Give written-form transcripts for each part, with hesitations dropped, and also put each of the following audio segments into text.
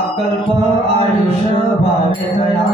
अकल्प आयुष्य भावे तया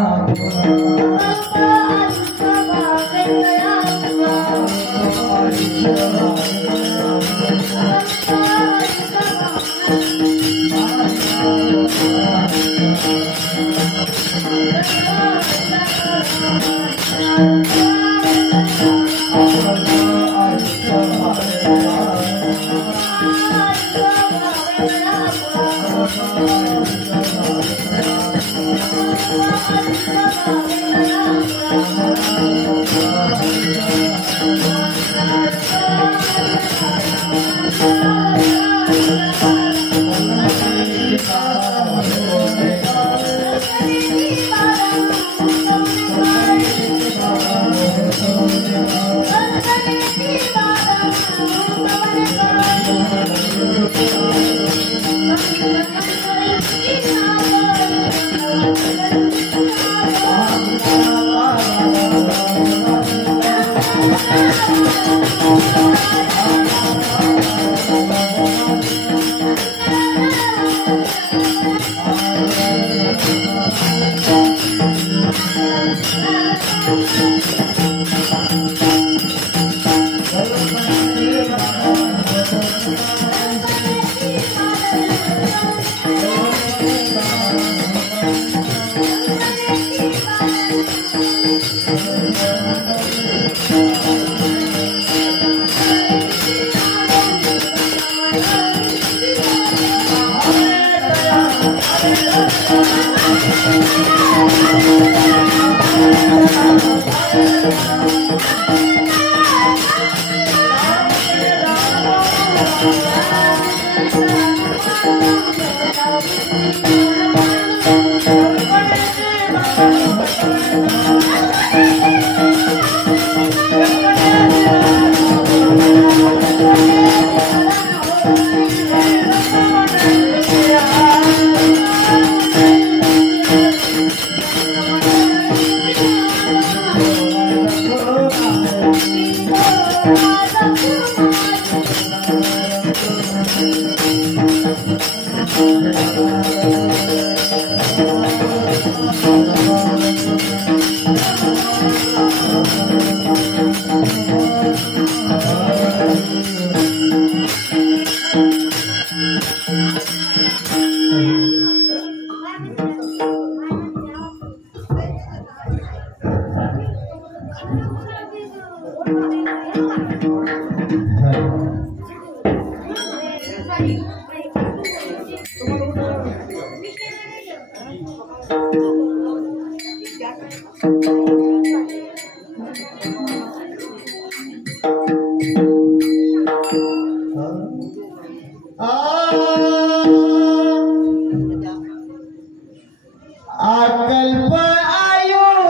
अकल्प आयुष्य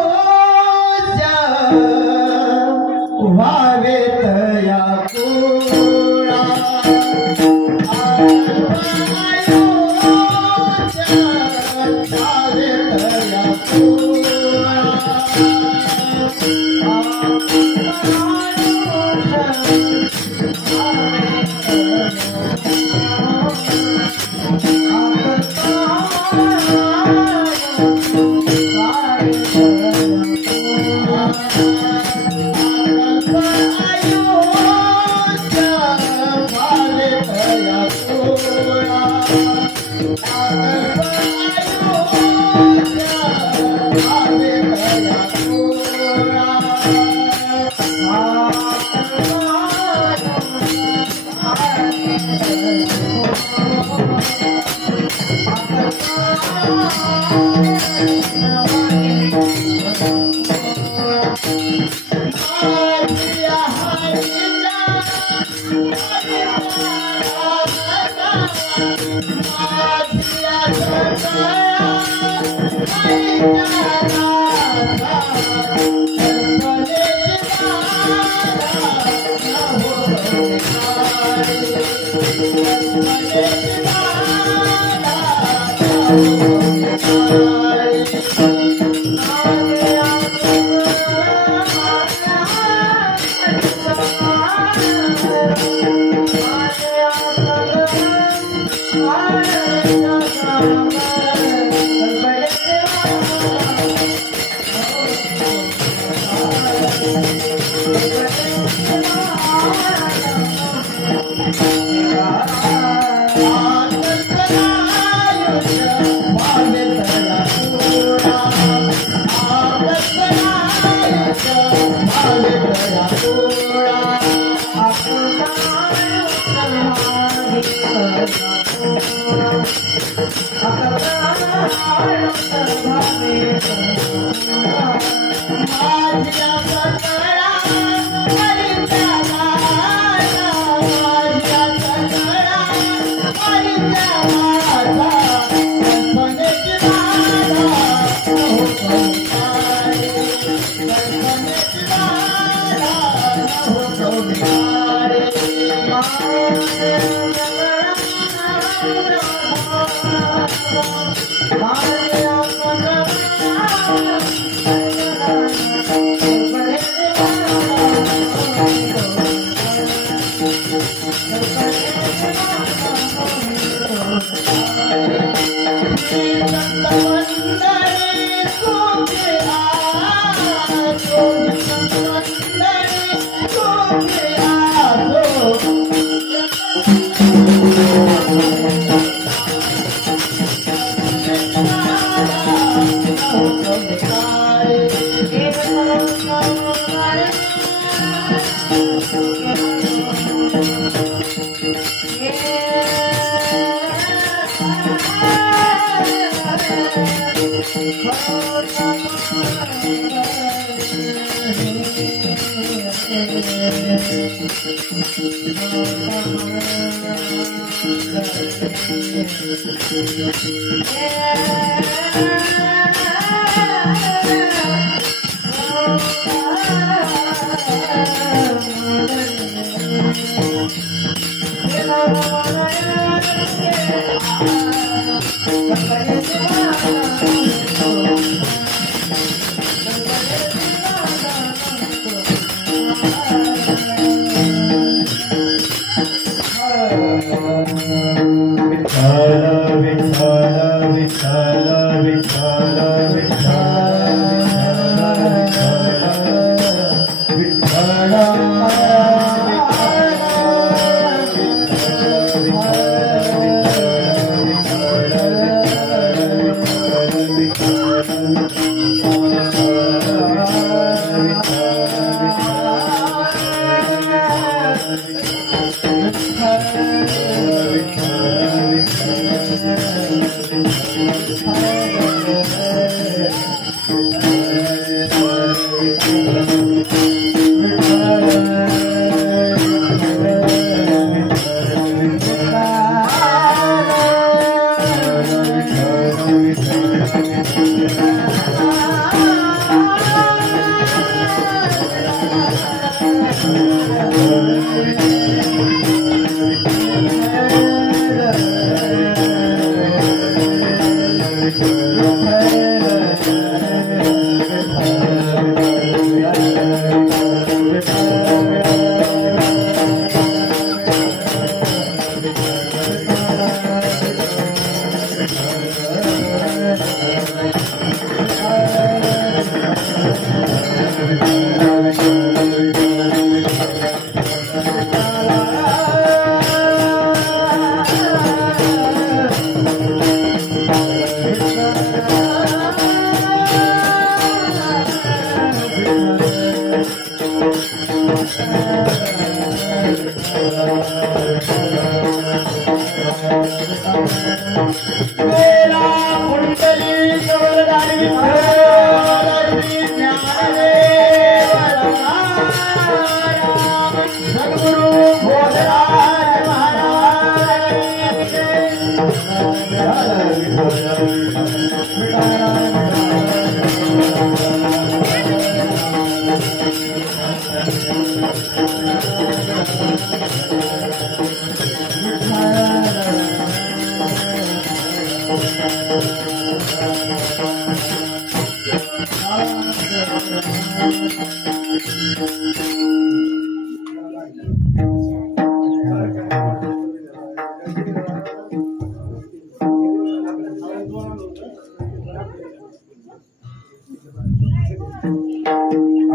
भावे तया पुरा भावे तया Hare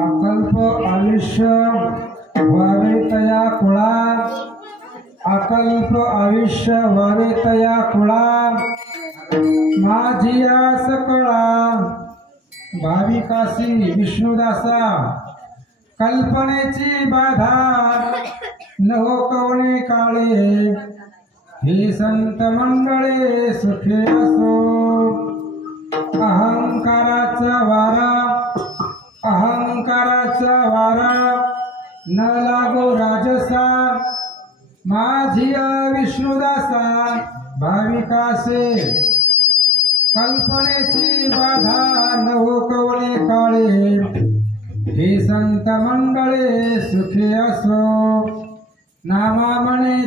अकल्प आयुष्य व्हावे तया कुळा, अकल्प आयुष्य व्हावे तया कुळा, माझिया सकळा भाविकासी विष्णुदासा, कल्पनेची बाधा न हो कवणे काळे, ही संत मंडळे सुखी असो. अहंकाराचा वारा न लागो राजसा. माझी विष्णुदासा भाविकासे. कल्पनेची बाधा न हो कवळे काळे. हे संत मंडळे सुखी असो. नामा म्हणे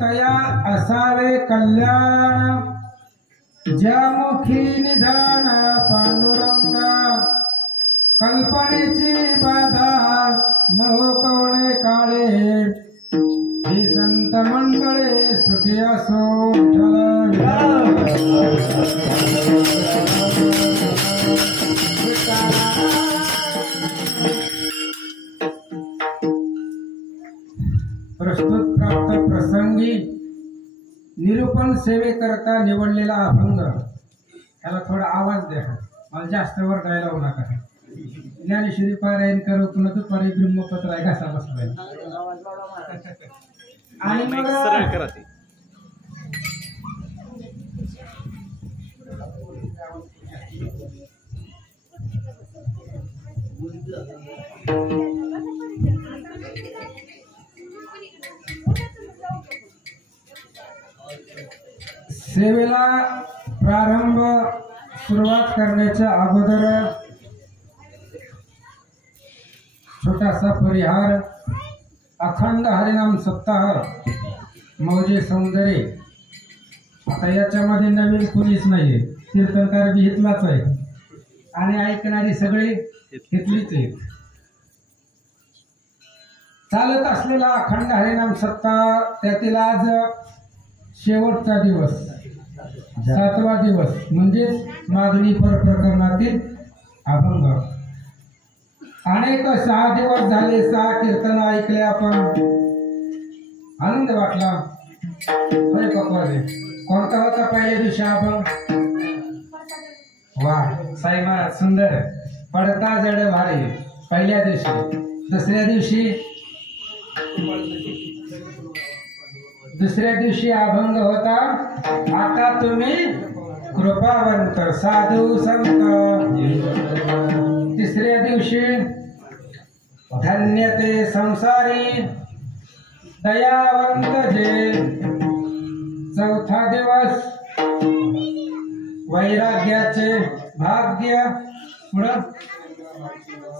तया असावे कल्याण. ज्यामुखी निधान पांडुरंगा. कल्पनेची बाधा न हो कवळे काळे. हे संत मंडळे सुखी असो. प्रस्तुत प्राप्त प्रसंगी निरूपण सेवेकरता निवडलेला अभंग. त्याला थोडा आवाज द्या. मला जास्त वर गायला होऊ नका. ज्ञानेश्वरी पारायण करू पुन्हा दुपारी ब्रह्मपत्र आहे घासा बसलाय. आणि मग सेवेला सुरुवात करण्याच्या अगोदर छोटासा परिहार. अखंड हरिनाम सप्ताह मौजे सौंदर्य. आता याच्यामध्ये नवीन कुणीच नाहीये. कीर्तनकार बी इथलाच आहे आणि ऐकणारी सगळी इथलीच आहेत. चालत असलेला अखंड हरिनाम सप्ताह त्यातील आज शेवटचा दिवस, 7वा दिवस, म्हणजेच मागणी पर प्रकरणातील अभंग. अनेक 6 दिवस झाले 6 कीर्तन ऐकले आपण. आनंद वाटला. होय पकवाले. कोणता होता पहिल्या दिवशी अभंग? वा साई महाराज सुंदर. पडता जड भारी पहिल्या दिवशी. दुसऱ्या दिवशी अभंग होता आता तुम्ही कृपावंत साधू संत. तिसऱ्या दिवशी धन्य ते संसारी दयावंत जे. चौथा दिवस वैराग्याचे भाग्य. पुढं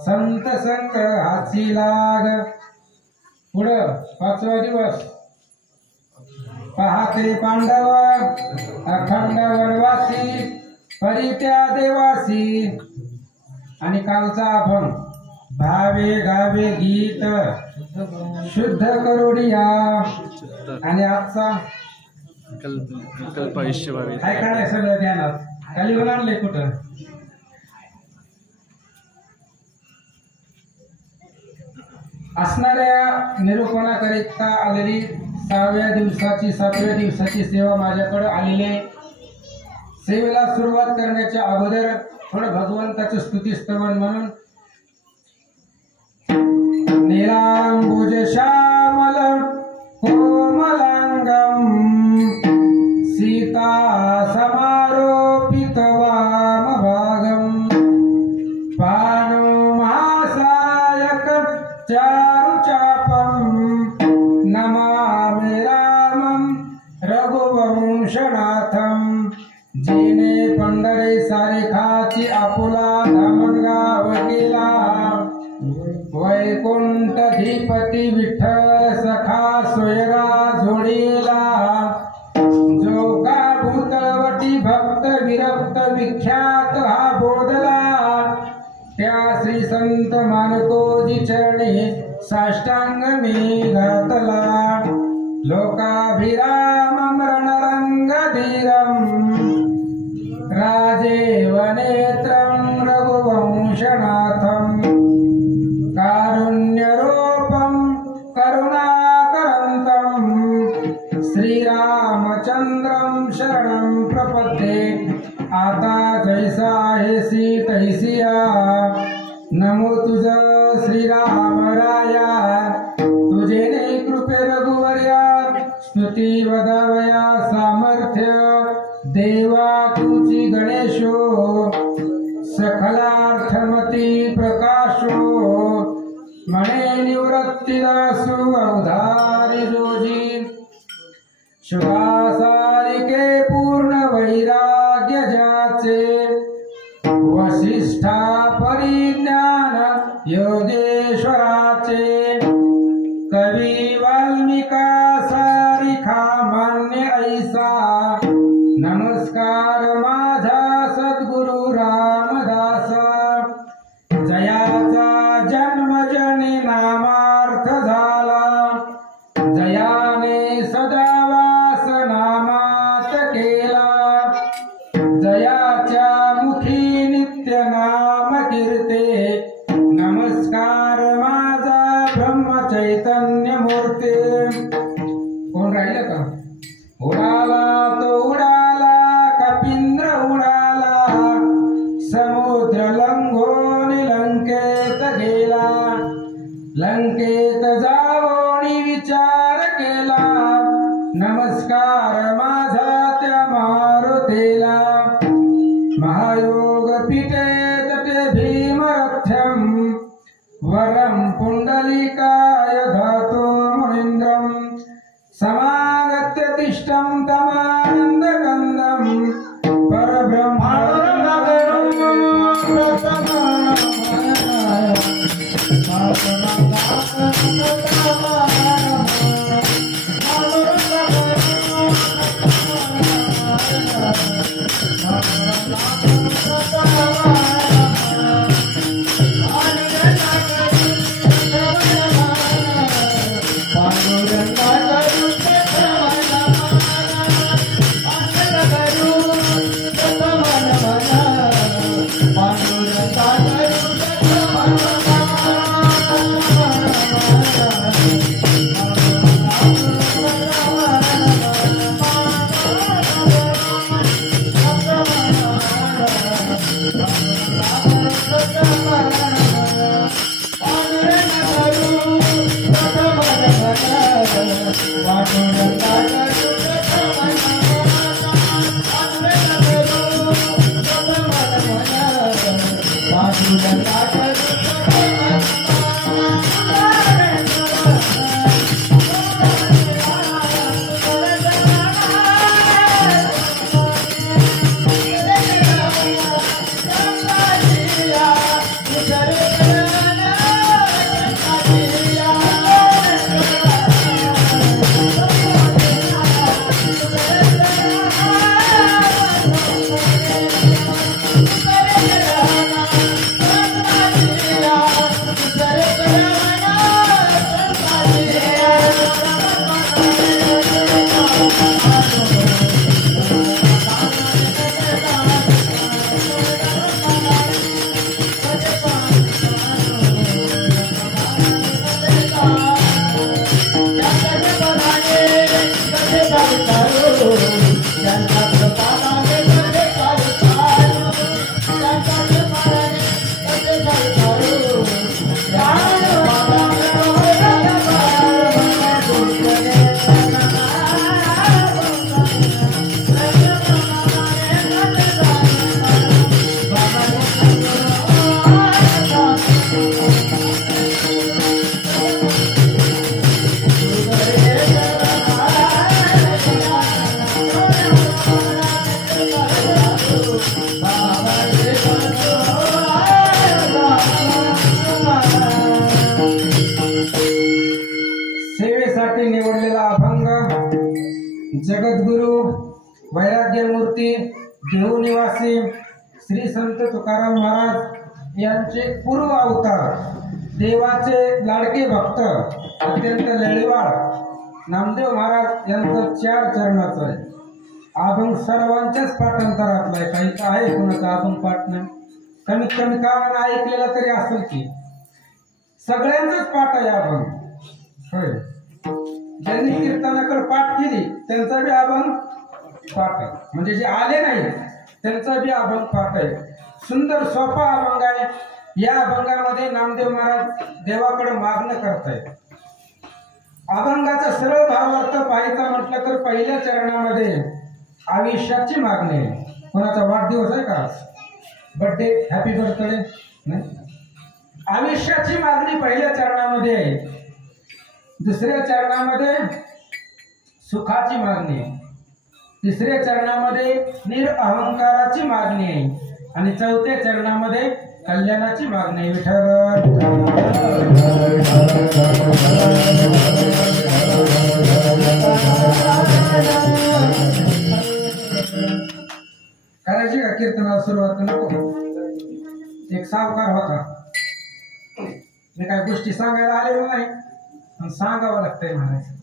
संत संग हाची लाग. पुढं 5वा दिवस पहाते पांडव अखंड वनवासी परित्या देवासी. आणि कालचा अभंग भावे गावे गीत शुद्ध करोडिया. आणि आजचा कल्पायुष्य भावे. काय काय सगळं ध्यानात खाली आणलंय कुठं? असणाऱ्या निरूपणाकरिता आलेली 7व्या दिवसाची सेवा माझ्याकडे आलेली. सेवेला सुरुवात करण्याच्या अगोदर थोडं भगवंताचं स्तुतीस्तवन म्हणून. निरांबुज श्यामल कोमलांगम सीता समारोपित वामभागम. पाणो महासायक चारुचापम नमामि रामं रघुवंशनाथं. जिने पंढरे सारिखाची आपुला धामणगाव केला. वैकुंठधिपती विठ्ठल सखा सोयरा जोडीला. जो का भूतवटी भक्त विरक्त विख्यात हा बोधला. त्या श्री संत मानकोजी चरणी साष्टांग मी घातला. लोकाभिरामं रणरंगधीरं राजेव नेत्रं रघुवंशनाथं. कारुण्यरूपं करुणाकरन्तं श्रीरामचंद्रं शरणं प्रपद्ये. आता जैसा हेसी तैसिया नमो तुझ श्रीराम राया. तुझे ने कृपे रघुवर्या स्तुती वदावया सामर्थ्य देवा तुझी गणेशो सकलार्थमती प्रकाशो मणे निवृत्तीदासु अवधारी जोजी शुभासारिके पूर्ण वैराग्य ज्याचे वसिष्ठा परिज्ञान योगेश्वराचे कवी वाल्मिका सारिखा मान्य ऐसा नमस्कार माझा सद्गुरु रामदासा जयाचा जन्मजनी नामार्थ झाला जयाने सदावास नामात केला जयाच्या मुखी नित्य नाम कीर्ते नमस्कार माझा ब्रह्म चैतन्य मूर्ती कोण राहिलं का उडाला तो उडाला कपिंद्र उडाला समुद्र लंघोन लंकेत गेला लंकेत जावोनी विचार केला नमस्कार माझा त्या मारुतीला महायोग पीठे तटे भीमरथ्यम वरम पुंडलिकाय धातो मुनीन्द्रम समागत्य तिष्ठं तमानन्दकन्दं जगद्गुरु वैराग्यमूर्ती देहू निवासी श्री संत तुकाराम महाराज यांचे पूर्व अवतार देवाचे लाडके भक्त अत्यंत लळीवाळ नामदेव महाराज यांचं 4 चरणाचं आहे. अभंग सर्वांच्याच पाठांतरातला आहे. काही तर आहे कोणाचा अभंग पाठ नाही, कमीत कमी कानानं ऐकलेला तरी असेल की सगळ्यांचाच पाठ आहे अभंग. होय, ज्यांनी कीर्तनाकडे पाठ केली त्यांचा बी अभंग पाठ आहे, म्हणजे जे आले नाही त्यांचा बी अभंग पाठ आहे. सुंदर सोपा अभंग आहे. या अभंगामध्ये नामदेव महाराज देवाकडे मागणं करतायत. अभंगाचा सरळ भावार्थ पाहायचा म्हटलं तर पहिल्या चरणामध्ये आयुष्याची मागणी आहे. कोणाचा वाढदिवस आहे का? बर्थडे, हॅपी बर्थडे नाही. आयुष्याची मागणी पहिल्या चरणामध्ये आहे. दुसऱ्या चरणामध्ये सुखाची मागणी आहे. तिसऱ्या चरणामध्ये निरअहंकाराची मागणी आहे. आणि चौथ्या चरणामध्ये कल्याणाची मागणी आहे. विठ्ठल करायची का कीर्तनाला सुरुवात? नको. एक सावकार होता. मी काही गोष्टी सांगायला आलेलो नाही, पण सांगावं लागतंय म्हणायचं.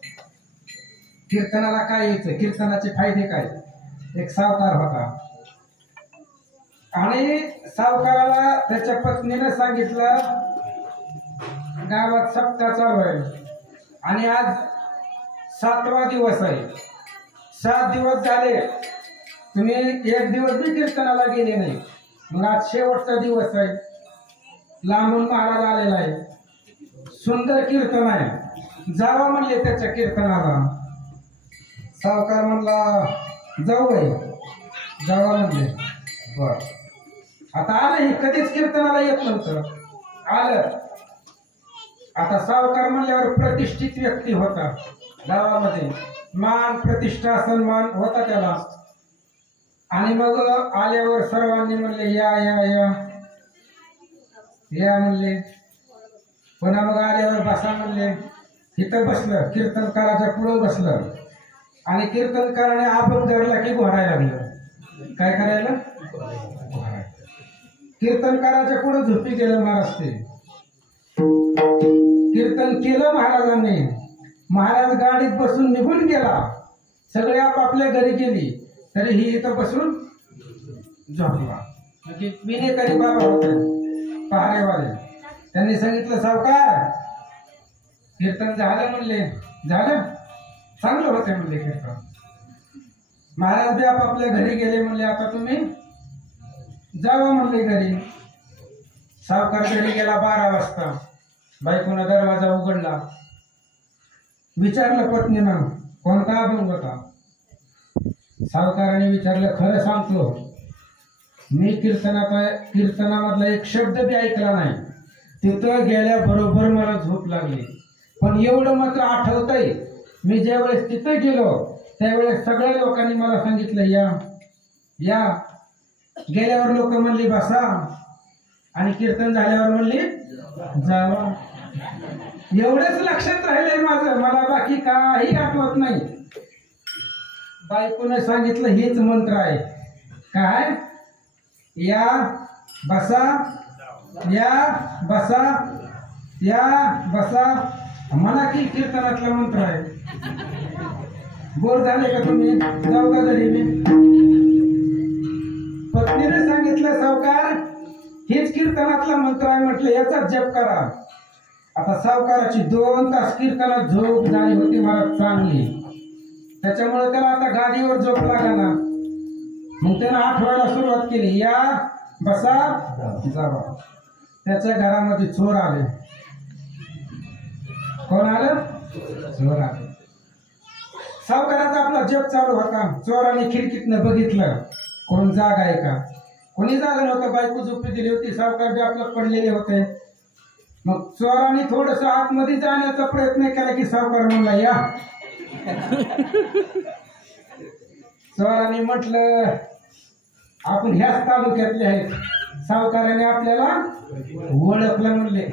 कीर्तनाला काय यायचं, कीर्तनाचे फायदे काय. एक सावकार होता आणि सावकाराला त्याच्या पत्नीने सांगितलं गावात सप्ताह चालू आहे आणि आज 7वा दिवस आहे. 7 दिवस झाले तुम्ही एक दिवस बी कीर्तनाला गेले नाही. मग आज शेवटचा दिवस आहे. लांबून महाराज आलेला आहे. सुंदर कीर्तन आहे, जावा म्हणले त्याच्या कीर्तनाला. सावकार म्हणला जाऊ आहे, जावा म्हणले. बर. आता आलं, हे कधीच कीर्तनाला येत नव्हतं, आलं. आता सावकार म्हणल्यावर प्रतिष्ठित व्यक्ती होता गावामध्ये, मान प्रतिष्ठा सन्मान होता त्याला. आणि मग आल्यावर सर्वांनी म्हणले या या या या म्हणले. पुन्हा मग आल्यावर बसा म्हणले. इथं बसलं, कीर्तनकाराच्या पुढं बसलं आणि कीर्तनकाराने आपण धरला की घोरायला लागलं. काय करायला? कीर्तनकाराच्या पुढे झोपी गेलं महाराज. ते कीर्तन केलं महाराजांनी. महाराज गाडीत बसून निघून गेला. सगळे आपापल्या घरी गेली, तरी ही इथं बसून झोपला. विनेकरी बाबा होते पहारेवाले. त्यांनी सांगितलं सावकार कीर्तन झालं म्हणले. झालं, चांगलं होते म्हणले कीर्तन. महाराज बी आपापल्या घरी गेले म्हणले. आता तुम्ही जावं म्हणले घरी. सावकार घरी गेला 12 वाजता. बायकोनं दरवाजा उघडला. विचारलं पत्नीनं कोणता अभंग होता. सावकाराने विचारलं खरं सांगतो मी कीर्तनामधला एक शब्द बी ऐकला नाही. तिथं गेल्याबरोबर मला झोप लागली. पण एवढं मात्र आठवतंय, मी ज्यावेळेस तिथं गेलो त्यावेळेस सगळ्या लोकांनी मला सांगितलं या या. गेल्यावर लोक म्हणली बसा आणि कीर्तन झाल्यावर म्हणली जावा. एवढंच लक्षात राहिलंय माझं, मला बाकी काही आठवत नाही. बायकोने सांगितलं हेच मंत्र आहे. काय? या बसा, या बसा, या बसा. म्हणा की कीर्तनातला मंत्र आहे. बोर झाले का तुम्ही? जाऊ का घरी मी? पत्नीने सांगितलं सावकार हेच कीर्तनातला मंत्र आहे म्हटलं, याचा जप करा. आता सावकाराची 2 तास कीर्तनात झोप झाली होती महाराज चांगली. त्याच्यामुळे त्याला आता गाडीवर झोप लागला. मग त्यानं आठवायला सुरुवात केली. या बसा जावा. त्याच्या घरामध्ये चोर आले. कोण आलं? चोर आले. सावकाराचा आपला जप चालू होता. चोराने खिडकीतनं बघितलं कोण जाग आहे का. कोणी जाग नव्हतं. बायको झोपी दिली होती. सावकार बी आपलं पडलेले होते. मग चोराने थोडस आतमध्ये जाण्याचा प्रयत्न केला की सावकार म्हणला या. चोराने म्हटलं आपण ह्याच तालुक्यातले आहेत. सावकाराने आपल्याला ओळखलं म्हणले.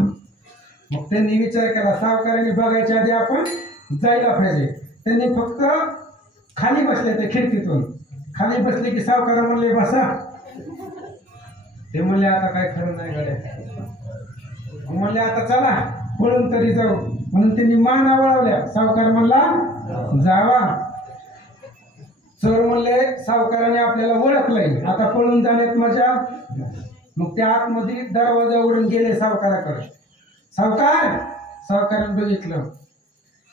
मग त्यांनी विचार केला सावकाराने बघायच्या आधी आपण जायला पाहिजे. त्यांनी फक्त खाली बसले, ते खिडकीतून खाली बसले की सावकार म्हणले बसा. ते म्हणले आता काय खरं नाही गड्या. म्हणले आता चला पळून तरी जाऊ. म्हणून त्यांनी माना वळवल्या. सावकार म्हणला जावा. चोर म्हणले सावकाराने आपल्याला ओळखलंय, आता पळून जाण्यात मजा. मग त्या आतमध्ये दरवाजा उघडून गेले सावकाराकडे. सावकार. सावकाराने बघितलं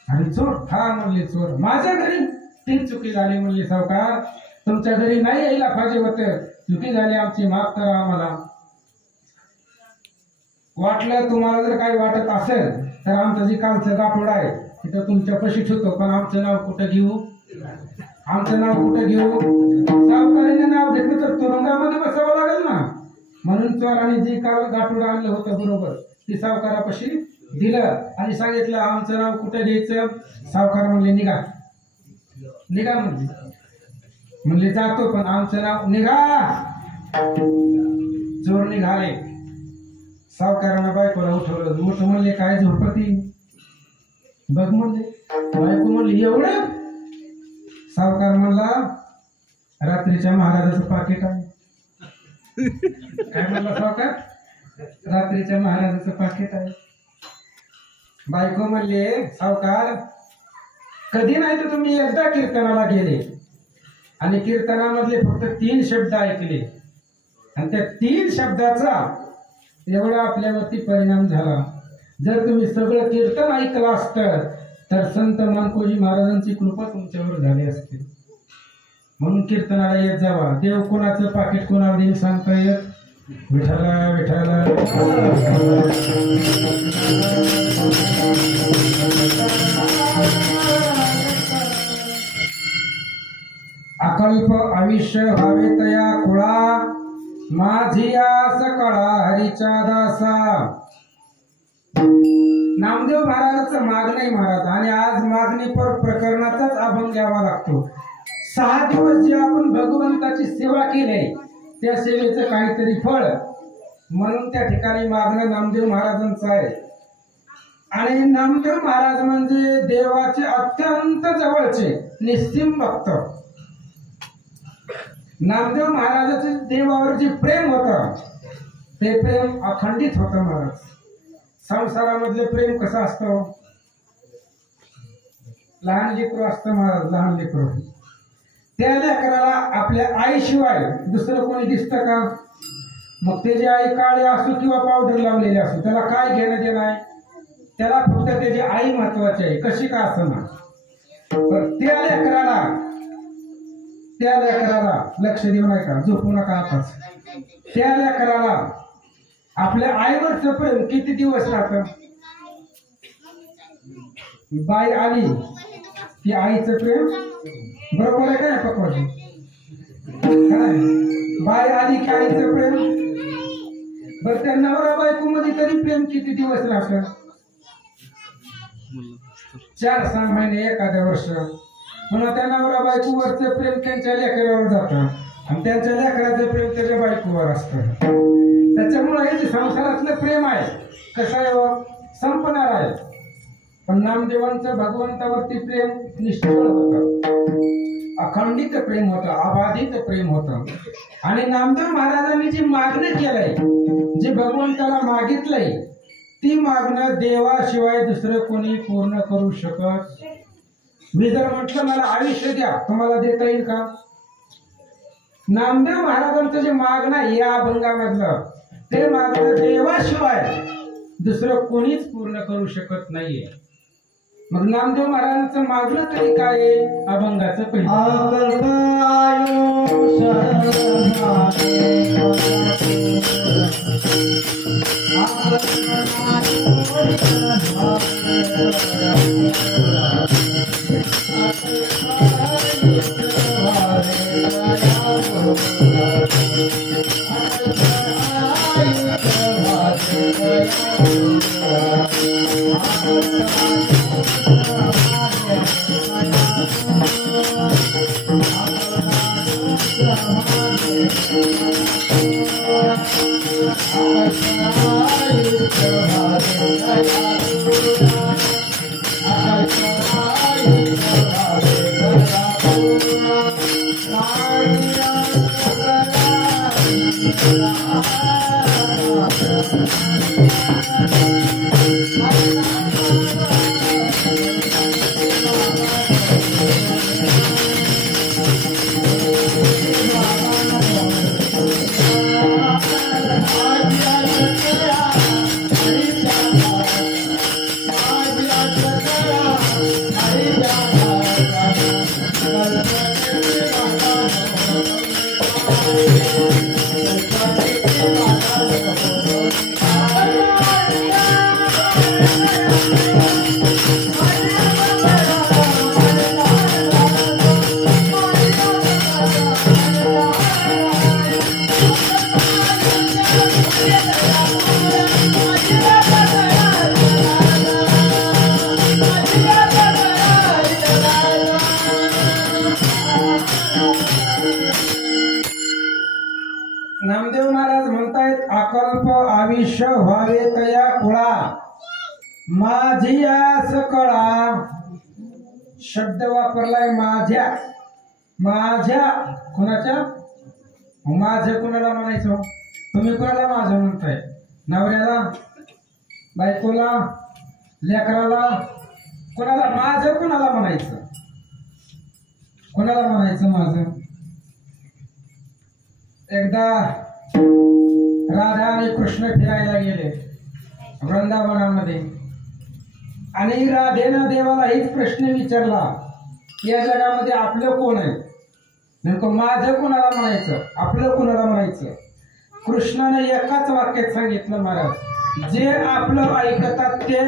आणि चोर. हा म्हणले चोर माझ्या घरी. ती चुकी झाली म्हणले सावकार. तुमच्या घरी नाही यायला पाहिजे होतं, चुकी झाली आमची, माफ करा आम्हाला. वाटलं तुम्हाला जर काही वाटत असेल तर आमचं जे कालचं गाठोड आहे तिथं तुमच्यापाशीच होतो, पण आमचं नाव कुठं घेऊ? आमचं नाव कुठं घेऊ? सावकारीने नाव घेतलं तर तुरुंगामध्ये बसावं लागेल ना. म्हणून चोराने जी काल गाठोड आणलं होतं बरोबर ती सावकारापाशी दिलं आणि सांगितलं आमचं नाव कुठं घ्यायचं. सावकार म्हणले निघा. निघा म्हणले जातो, पण आमचं नाव निघा. चोर निघाले. सावकारानं बायकोला उठवलं. मोठ म्हणले काय झोपती? बघ म्हणले. बायको म्हणली एवढं? सावकार म्हणला रात्रीच्या महाराजाचं पाकिट आहे. काय म्हणला सावकार? रात्रीच्या महाराजाचं पाकिट आहे. बायको म्हणले सावकार कधी नाही तर तुम्ही एकदा कीर्तनाला गेले आणि कीर्तनामधले फक्त 3 शब्द ऐकले आणि त्या 3 शब्दाचा एवढा आपल्यावरती परिणाम झाला. जर तुम्ही सगळं कीर्तन ऐकलं असतं तर संत मानकोजी महाराजांची कृपा तुमच्यावर झाली असते. म्हणून कीर्तनाला येत जावा. देव कोणाचं पाकिट कोणाला देईल सांगता येत. विठाला विठाला अकल्प आयुष्य व्हावे तया कुळा माझी आस कळा हरीच्या दासा. नामदेव महाराजाचं माग नाही महाराज आणि आज मागणी पर प्रकरणाचाच अभंग घ्यावा लागतो. 6 दिवस जे आपण भगवंताची सेवा केली त्या सेवेचं काहीतरी फळ म्हणून त्या ठिकाणी मागणं नामदेव महाराजांचं आहे. आणि नामदेव महाराज म्हणजे देवाचे अत्यंत जवळचे निस्सीम भक्त. नामदेव महाराजाचे देवावर जे प्रेम होतं ते प्रेम अखंडित होतं महाराज. संसारामधले प्रेम कसं असतं? लहान लेकरू असतं महाराज. लहान लेकरू त्या लेकराला आपल्या आईशिवाय दुसरं कोणी दिसतं का? मग त्याची आई काळी असो किंवा पावडर लावलेली असो त्याला काय घेणं देणं आहे? त्याला फक्त त्याची आई महत्वाची आहे कशी का असं. त्या लेकराला लक्ष देऊ नका, झोपू नका आताच. त्या लेकराला आपल्या आईवरचं प्रेम किती दिवस राहतं? बाई आली की आईचं प्रेम बरोबर आहे काय पकवाजी? काय बाई आली की आईचं प्रेम बरं. त्या नवरा बायको मध्ये तरी प्रेम किती दिवस राहतं? 4-6 महिने, एखाद्या वर्ष. म्हणून त्या नवरा बायकोवरचं प्रेम त्यांच्या लेकरावर जातं आणि त्यांच्या लेकराचं प्रेम त्याच्या बायकोवर असतं. त्याच्यामुळे हे जे संसारातलं प्रेम आहे कसं आहे संपणार आहे. पण नामदेवांचं भगवंतावरती प्रेम निष्ठळ होतं, अखंडित प्रेम होतं, अबाधित प्रेम होतं. आणि नामदेव महाराजांनी जी मागणं केलंय, जे भगवंताला मागितलंय ती मागणं देवाशिवाय दुसरं कोणी पूर्ण करू शकत. मी जर म्हटलं मला आयुष्य द्या तुम्हाला देता येईल का? नामदेव महाराजांचं जे मागणं आहे या अभंगामधलं ते मागणं देवाशिवाय दुसरं कोणीच पूर्ण करू शकत नाहीये. मग नामदेव महाराजांचं मागणं तरी काय आहे? अभंगाचं पहिलं Thank you. नामदेव महाराज म्हणतायत अकल्प आयुष्य व्हावे तया कुळा माझी आस कळा. शब्द वापरलाय माझ्या. माझ्या कुणाच्या? माझ्या कुणाला म्हणायचं? तुम्ही कुणाला माझं म्हणताय? नवऱ्याला, बायकोला, लेकराला, कुणाला माझं? कुणाला म्हणायचं? कुणाला म्हणायचं माझं? एकदा राधा आणि कृष्ण फिरायला गेले वृंदावनामध्ये आणि राधेनं देवाला हेच प्रश्न विचारला, या जगामध्ये आपलं कोण आहे? नेमकं माझं कोणाला म्हणायचं, आपलं कोणाला म्हणायचं? कृष्णाने एकाच वाक्यात सांगितलं महाराज, जे आपलं ऐकतात ते.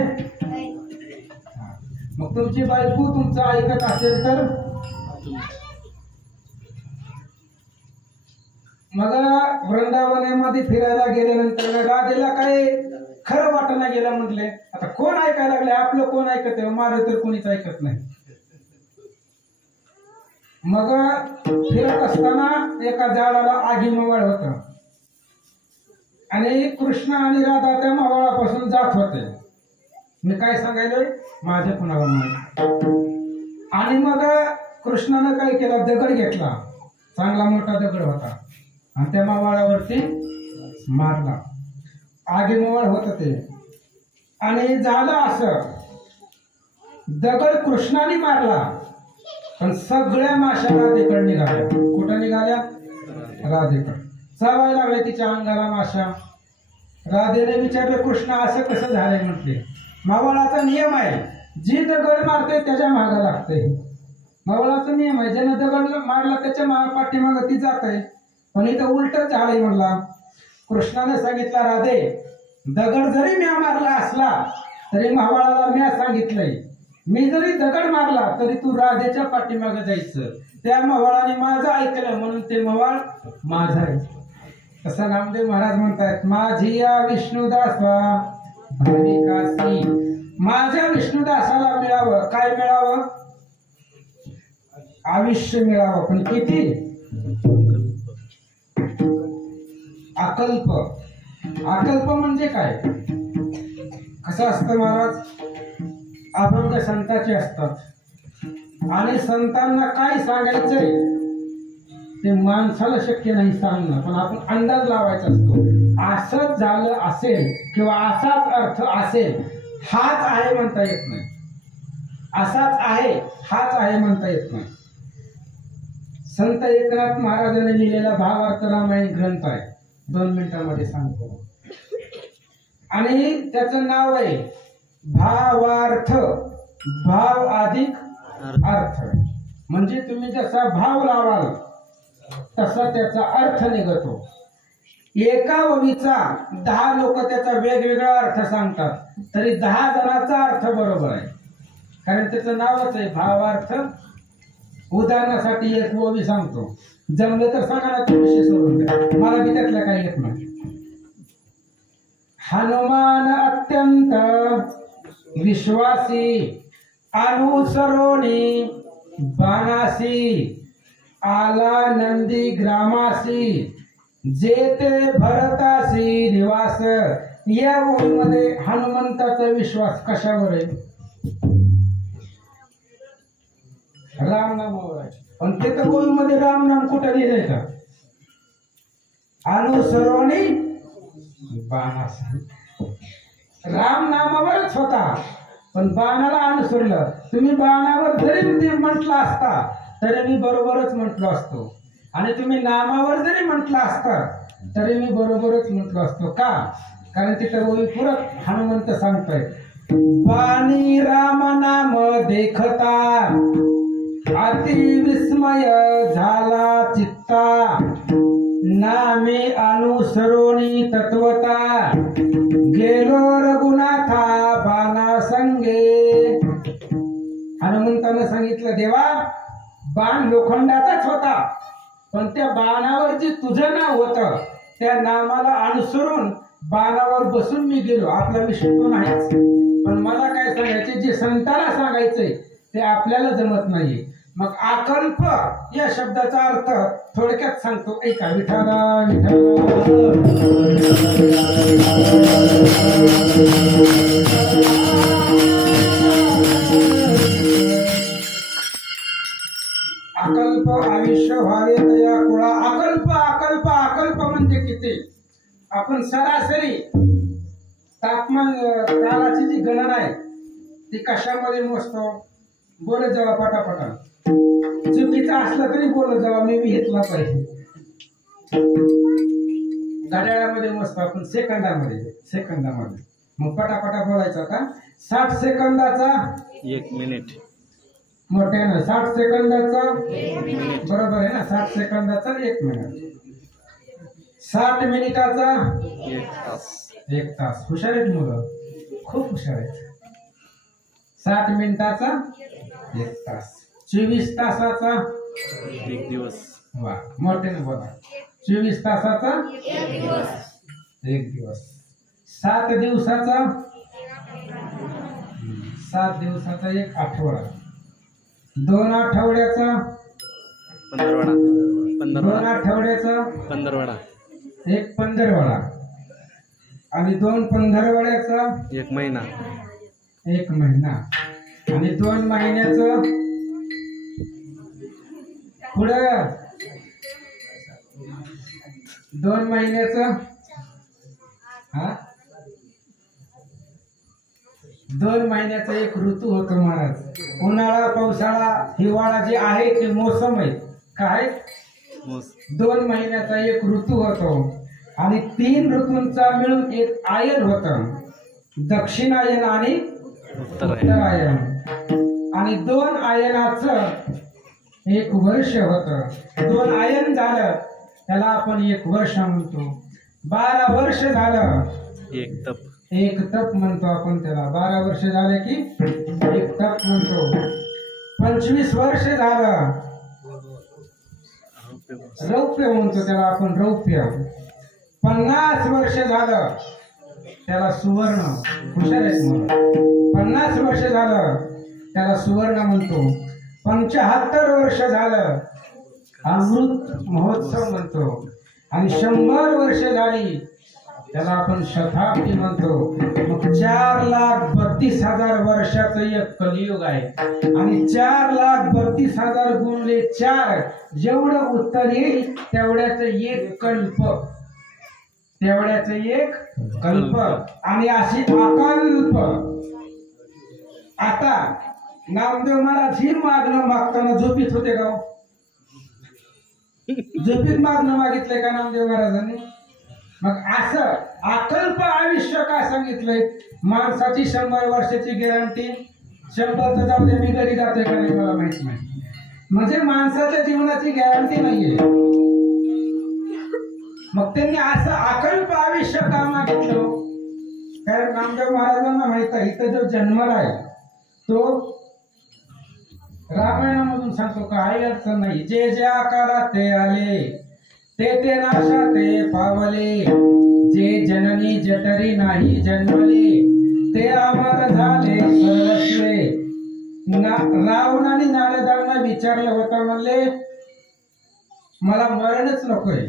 मग तुमची बायको तुमचं ऐकत असेल तर मग वृंदावनामध्ये फिरायला गेल्यानंतर राधेला काय खरं वाटणं गेलं. म्हटले आता कोण ऐकायला लागले, आपलं कोण ऐकत आहे? माझं तर कोणीच ऐकत नाही. मग फिरत असताना एका झाडाला आगी मवाळ होत आणि कृष्ण आणि राधा त्या मवाळापासून जात होते. मी काय सांगायलोय, माझे कुणाला माहित. आणि मग कृष्णानं काय केलं, दगड घेतला, चांगला मोठा दगड होता आणि त्या मावळावरती मारला. आगी मवाळ होत ते. आणि झालं असं, दगड कृष्णाने मारला पण सगळ्या माशा राधेकडे निघाल्या. कुठं निघाल्या? राधेकडे. चावायला लागले तिच्या अंगाला माशा. राधेने विचारलं, कृष्ण असं कसं झालंय? म्हटले मावळाचा नियम आहे, जी दगड मारते त्याच्या मागं लागते. मावळाचा नियम आहे, ज्यानं दगड मारला त्याच्या पाठीमागं ती जात आहे. पण इथं उलट झालंय म्हणला. कृष्णाने सांगितलं, राधे दगड जरी म्या मारला असला तरी मावळाला म्या सांगितलंय, मी जरी दगड मारला तरी तू राधेच्या पाठीमागे जायचं. त्या मवाळाने माझं ऐकलं म्हणून ते मवाळ माझं आहे. तसं नामदेव महाराज म्हणतात, माझी या विष्णुदासा भाविकासी. माझ्या विष्णुदासाला मिळावं काय? मिळावं आयुष्य मिळावं. पण किती? अकल्प. अकल्प म्हणजे काय? कसं असतं महाराज, अभंग संतांचे असतात आणि संतांना काय सांगायचंय ते माणसाला शक्य नाही सांगणं, पण आपण अंदाज लावायचा असतो. असंच झालं असेल किंवा असाच अर्थ असेल, हाच आहे म्हणता येत नाही. असाच आहे, हाच आहे म्हणता येत नाही. संत एकनाथ महाराजांनी लिहिलेला भावार्थ रामायण ग्रंथ आहे, 2 मिनिटांमध्ये सांगतो. आणि त्याचं नाव आहे भावार्थ. भाव अधिक अर्थ. म्हणजे तुम्ही जसा भाव लावाल तसा त्याचा अर्थ निघतो. एका ओवीचा 10 लोक त्याचा वेगवेगळा अर्थ सांगतात तरी 10 जणांचा अर्थ बरोबर आहे, कारण त्याचं नावच आहे भावार्थ. उदाहरणासाठी एक ओवी सांगतो, जमलं तर सांगा ना, तो विषय सोडून द्या, मला बी त्यातल्या काही येत नाही. हनुमान अत्यंत विश्वासी अनुसरोनी बाणासी आला नंदी ग्रामासी जेते भरतासी निवास. या ओळीमध्ये हनुमंताचा विश्वास कशावर आहे? रामनामावर आहे. पण ते तर ओळीमध्ये रामनाम कुठं लिहिलंय का? अनुसरोनी बाणासी. राम नामावरच होता पण बाणाला अनुसरलं. तुम्ही बाणावर जरी म्हटलं असता तरी मी बरोबरच म्हटलो असतो, आणि तुम्ही नामावर जरी म्हटलं असता तरी मी बरोबरच म्हटलो असतो. का? कारण तिथं ओळी पुरत हनुमंत सांगतोय, बाणी राम नाम देखता अति विस्मय झाला चित्ता नामे अनुसरोनी तत्वता गेलो रघुनाथा बाणा संगे. हनुमंतानं सांगितलं, देवा बाण लोखंडाचाच होता पण त्या बाणावर जे तुझं नाव होतं त्या नामाला अनुसरून बाणावर बसून मी गेलो. आपला विषय तो नाहीच, पण मला काय सांगायचे, जे संताला सांगायचंय ते आपल्याला जमत नाहीये. मग अकल्प या शब्दाचा अर्थ थोडक्यात सांगतो, ऐका. विठाला अकल्प आयुष्य व्हावे तया कुळा. अकल्प अकल्प अकल्प म्हणजे किती? आपण सरासरी तापमान कालाची जी गणना आहे ती कशामध्ये मोजतो? बोलत जावा पटापटा. चुकीचा असला तरी बोलत जावा, मी घेतला पाहिजे. घड्याळामध्ये मोजतो आपण, सेकंदामध्ये. मग पटापटा बोलायचं. आता 60 सेकंदाचा 1 मिनिट. मोठ्यानं 60 सेकंदाचा बरोबर आहे ना. 60 सेकंदाचा 1 मिनिट. 60 मिनिटाचा 1 तास. 1 तास. हुशार आहेत मुलं, खूप हुशार आहेत. 60 मिनिटाचा 1 तास. 24 तासाचा 1 दिवस. वा, मोठ्यानं बोला. 24 तासाचा 1 दिवस. 7 दिवसाचा 7 दिवसाचा 1 आठवडा. 2 आठवड्याचा 15 2 आठवड्याचा 15 1 पंधरवडा. आणि 2 पंधरवड्याचा 1 महिना. 1 महिना. आणि 2 महिन्याचं पुढं 2 महिन्याचं 2 महिन्याचा 1 ऋतू होतो महाराज. उन्हाळा, पावसाळा, हिवाळा जे आहे ते मोसम आहे. काय? 2 महिन्याचा 1 ऋतू होतो. आणि 3 ऋतूंचा मिळून 1 आयन होतं, दक्षिणायन आणि उत्तरायन. आणि 2 आयनाचं 1 वर्ष होतं. 2 आयन झालं त्याला आपण 1 वर्ष म्हणतो. 12 वर्ष झालं 1 तप. 1 तप म्हणतो आपण त्याला. 12 वर्ष झाले की 1 तप म्हणतो. 25 वर्ष झालं रौप्य म्हणतो त्याला आपण, रौप्य. 50 वर्ष झालं त्याला सुवर्ण. हुशार आहेत मुलं. 50 वर्ष झालं त्याला सुवर्ण म्हणतो. 75 वर्ष झालं अमृत महोत्सव म्हणतो. आणि 100 वर्ष झाली त्याला आपण शताब्दी म्हणतो. मग 4,32,000 वर्षाचं 1 कलियुग आहे. आणि 4,32,000 गुणले 4 जेवढं उत्तर येईल तेवढ्याच 1 कल्प. तेवढ्याच 1 कल्प. आणि अशी अकल्प. आता नामदेव महाराज ही मागणं मागताना झोपीत होते का? झोपीत मागणं मागितलंय का नामदेव महाराजांनी? मग असं अकल्प आयुष्य का सांगितलंय? माणसाची 100 वर्षाची गॅरंटी. 100 तर जाऊ दे, मी घरी जातोय का नाही मला माहित नाही. म्हणजे माणसाच्या जीवनाची गॅरंटी नाहीये. मग त्यांनी असं अकल्प आयुष्य का मागितलं? कारण नामदेव महाराजांना माहित आहे इथं जो जन्मलाय तो रामायणामधून सांगतो काही अडचण नाही. जे जे आकारात ते आले ते नाशा ते पावले. जे जननी जठरी नाही जन्मले ते अमर झाले सर्वस्वे. रावणाने नारदांना विचारलं होतं, म्हणले मला मरणच नकोय.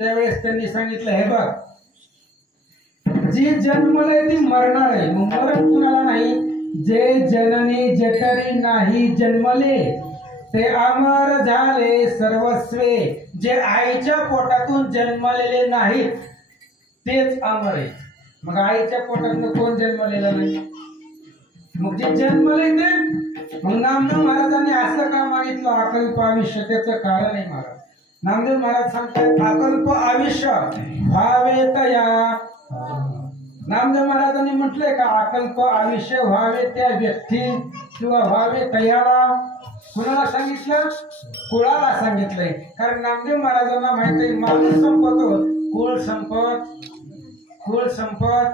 त्यावेळेस त्यांनी सांगितलं, हे बघ, जी जन्मलंय ती मरणार आहे. मग मरण कुणाला नाही? जे जननी जठरी नाही जन्मले ते अमर झाले सर्वस्वे. जे आईच्या पोटातून जन्मलेले नाहीत तेच अमर आहे. मग आईच्या पोटातून कोण जन्मलेलं नाही? मग जे जन्मले ते. मग नामदेव महाराजांनी असं का मागितलं अकल्प आयुष्य? त्याचं कारण आहे महाराज. नामदेव महाराज सांगतात अकल्प आयुष्य व्हावे तया. नामदेव महाराजांनी म्हटलंय का अकल्प आयुष्य व्हावे त्या व्यक्ती किंवा व्हावे तयाला? कुणाला सांगितलं? कुळाला सांगितलंय. कारण नामदेव महाराजांना माहित आहे माणूस संपतो, कुळ संपत, कुळ संपत.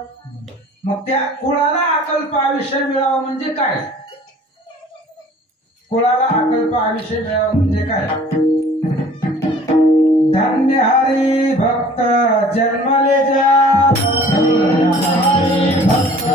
मग त्या कुळाला अकल्प आयुष्य मिळावं म्हणजे काय? कुळाला अकल्प आयुष्य मिळावं म्हणजे काय? धन्य हरी भक्त जन्मले जा. भक्त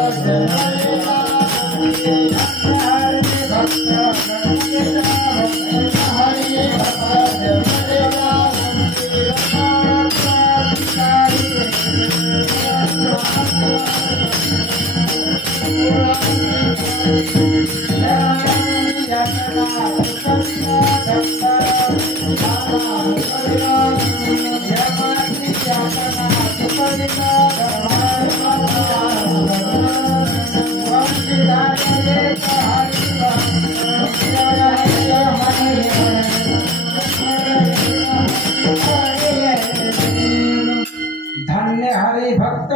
धन्य हरी भक्त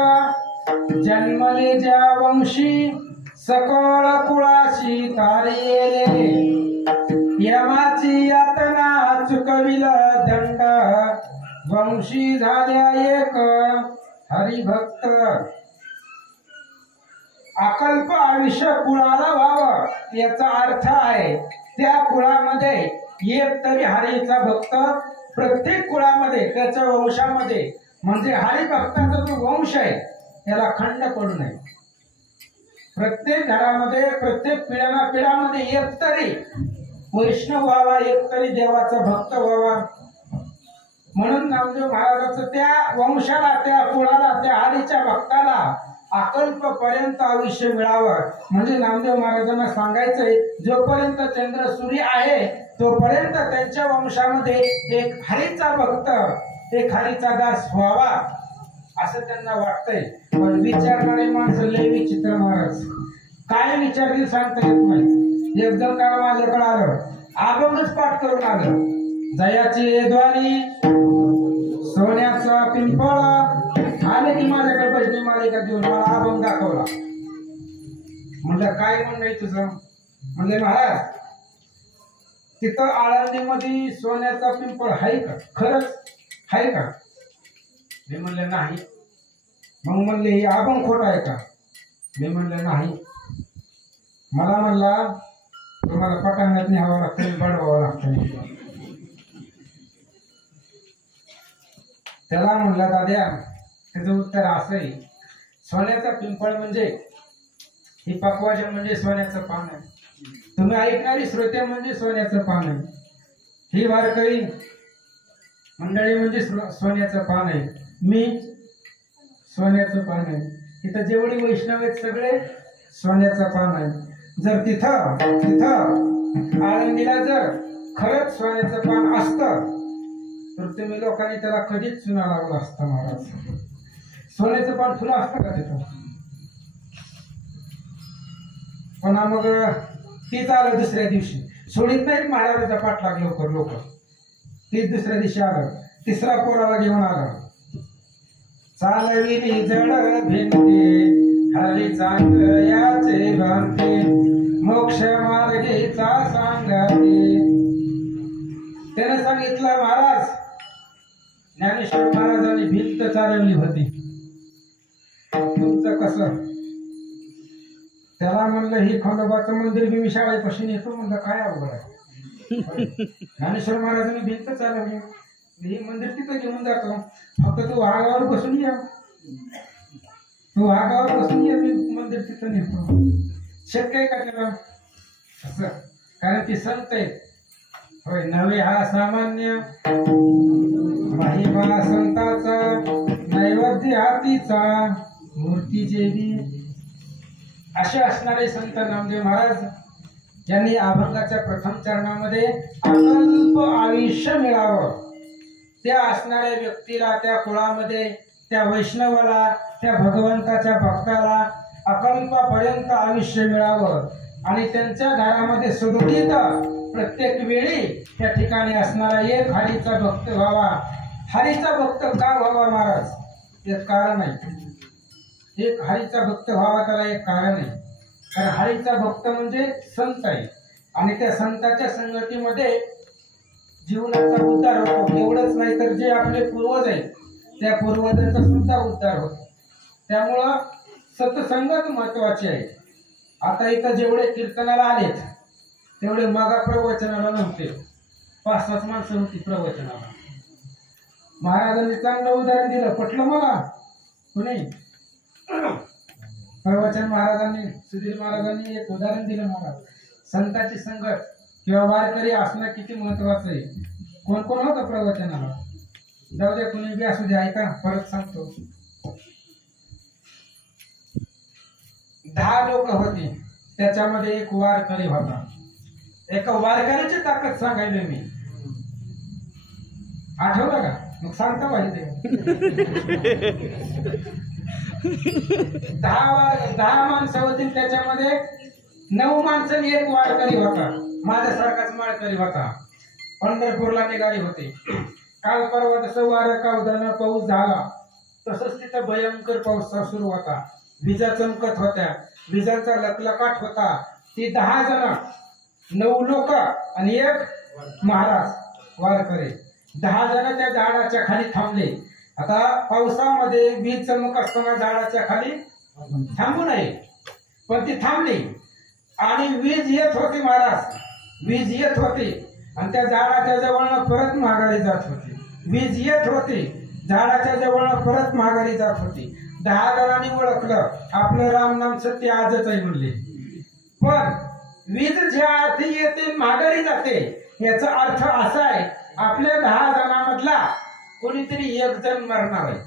जन्मले ज्या वंशी सकळ कुळाशी तारिले यमाची यातना चुकविल दंड वंशी झाल्या एक हरिभक्त अकल्प आयुष्य कुळाला व्हावं याचा अर्थ आहे त्या कुळामध्ये एक तरी हरीचा भक्त प्रत्येक कुळामध्ये त्याच्या वंशामध्ये म्हणजे हरिभक्ताचा जो वंश आहे त्याला खंड पडू नये प्रत्येक घरामध्ये प्रत्येक पिढ्यामध्ये एक तरी वैष्णव व्हावा एक तरी देवाचा भक्त व्हावा म्हणून नामदेव महाराजाचं त्या वंशाला त्या कुळाला त्या हरीच्या भक्ताला अकल्प पर्यंत आयुष्य मिळावं म्हणजे नामदेव महाराजांना सांगायचंय जोपर्यंत चंद्र सूर्य आहे तोपर्यंत त्यांच्या वंशामध्ये एक हरीचा भक्त एक हरीचा दास व्हावा असं त्यांना वाटतंय पण विचारणारे माणसं लय विचित्र महाराज काय विचारतील सांगता येत नाही एक जण काळ माझ्याकडे आलं अभंगच पाठ करून आलं जयाची द्वारी सोन्याचा पिंपळ आले की माझ्याकडे पैसे मालिका देऊन मला अभंग दाखवला म्हणलं काय म्हणणं तुझं म्हणले महाराज तिथं आळंदीमध्ये सोन्याचा पिंपळ आहे का खरंच आहे का मी म्हणले नाही मग म्हणले ही अभंग खोट आहे का मी म्हणले नाही मला म्हणला तुम्हाला पटांगणात न्यावं लागतं बडवावं लागतं त्याला म्हणला दाद्या त्याचं उत्तर असं आहे सोन्याचा पिंपळ म्हणजे ही पकवाजा म्हणजे सोन्याचं पान आहे तुम्ही ऐकणारी श्रोते म्हणजे सोन्याचं पान आहे ही वारकरी मंडळी म्हणजे सोन्याचं पान आहे मी सोन्याचं पान आहे तिथं जेवढी वैष्णव आहेत सगळे सोन्याचं पान आहे जर तिथं आळंदीला जर खरंच सोन्याचं पान असतं तर तुम्ही लोकांनी त्याला कधीच चुना लावला असता महाराज सोन्याचं पान फुलं असतं का तिथं पण मग तीच आलं दुसऱ्या दिवशी सोडीत नाही महाराजाचा पाठलाग लवकर लोक तीच दुसऱ्या दिवशी आलं तिसरा पोराला घेऊन आला चालविली जड भिंती हरी चांग याचे भांते मोक्ष मार्गेचा सांगते त्याने सांगितलं महाराज ज्ञानेश्वर महाराजांनी भिंत चालवली होती तुमचं कसं त्याला म्हणलं ही खंडोबाचं मंदिर मी शाळेपासून येतो म्हणलं काय अवघड आहे ज्ञानेश्वर महाराजांनी भिंत चालवली ही मंदिर तिथं घेऊन जातो फक्त तू वाघावर बसून ये तू वाघावर बसून ये मी मंदिर तिथं नेतो शक्य आहे का त्याला असं कारण ती संत आहे होय नवे हा सामान्य महिमा संताचा नैवेद्य हातीचा मूर्ती जेवी असे असणारे संत नामदेव महाराज यांनी अभंगाच्या प्रथम चरणामध्ये अकल्प आयुष्य मिळावं त्या असणाऱ्या व्यक्तीला त्या कुळामध्ये त्या वैष्णवाला त्या भगवंताच्या भक्ताला अकल्पापर्यंत आयुष्य मिळावं आणि त्यांच्या घरामध्ये सुदृढीत प्रत्येक वेळी त्या ठिकाणी असणारा एक हरीचा भक्त व्हावा हरीचा भक्त का व्हावा महाराज एक कारण आहे एक हरीचा भक्त व्हावा त्याला एक कारण आहे कारण हरीचा भक्त म्हणजे संत आहे आणि त्या संताच्या संगतीमध्ये जीवनाचा उद्धार होतो एवढंच नाही तर जे आपले पूर्वज आहेत त्या पूर्वजांचा सुद्धा उद्धार होतो त्यामुळं सत्संगत महत्वाची आहे आता इथं जेवढे कीर्तनाला आलेत तेवढे मागा प्रवचनाला नव्हते 5-6 माणसं होती प्रवचनाला महाराजांनी चांगलं उदाहरण दिलं पटलं मला कुणी प्रवचन महाराजांनी सुधीर महाराजांनी एक उदाहरण दिलं मला संताची संगत किंवा वारकरी असणं किती महत्वाचं आहे कोण कोण होतं प्रवचनाला जाऊ द्या कुणी बी असू द्या ऐका परत सांगतो 10 लोक होती, त्याच्यामध्ये एक वारकरी होता. एका वारकऱ्याची ताकद सांगायला मी, आठवलं का? मग सांगता पाहिजे. 10 माणसं होती, त्याच्यामध्ये 9 माणसांनी एक वारकरी होता, माझ्यासारखाच वारकरी होता. पंढरपूरला निघाली होती. काल परवा जसं वारं कावदाना पाऊस झाला तसंच तिथं भयंकर पाऊस सुरू होता. विजा चमकत होत्या, विजांचा लकलकाट होता. ती 10 जण, 9 लोक आणि एक महाराज वारकरी, 10 जण त्या झाडाच्या खाली थांबले. आता पावसामध्ये वीज चमक असताना झाडाच्या खाली थांबू नये, पण ती थांबली आणि वीज येत होती. महाराज वीज येत होती आणि त्या झाडाच्या जवळनं परत माघारी जात होती. वीज येत होती, झाडाच्या जवळनं परत माघारी जात होती. 10 जणांनी ओळखलं आपलं रामनाम सत्य आजच आहे म्हणले. पण वीज ज्या अर्थी येते माघारी जाते, याचा अर्थ असा आहे आपल्या 10 जणांमधला कोणीतरी एक जण मरणार आहे,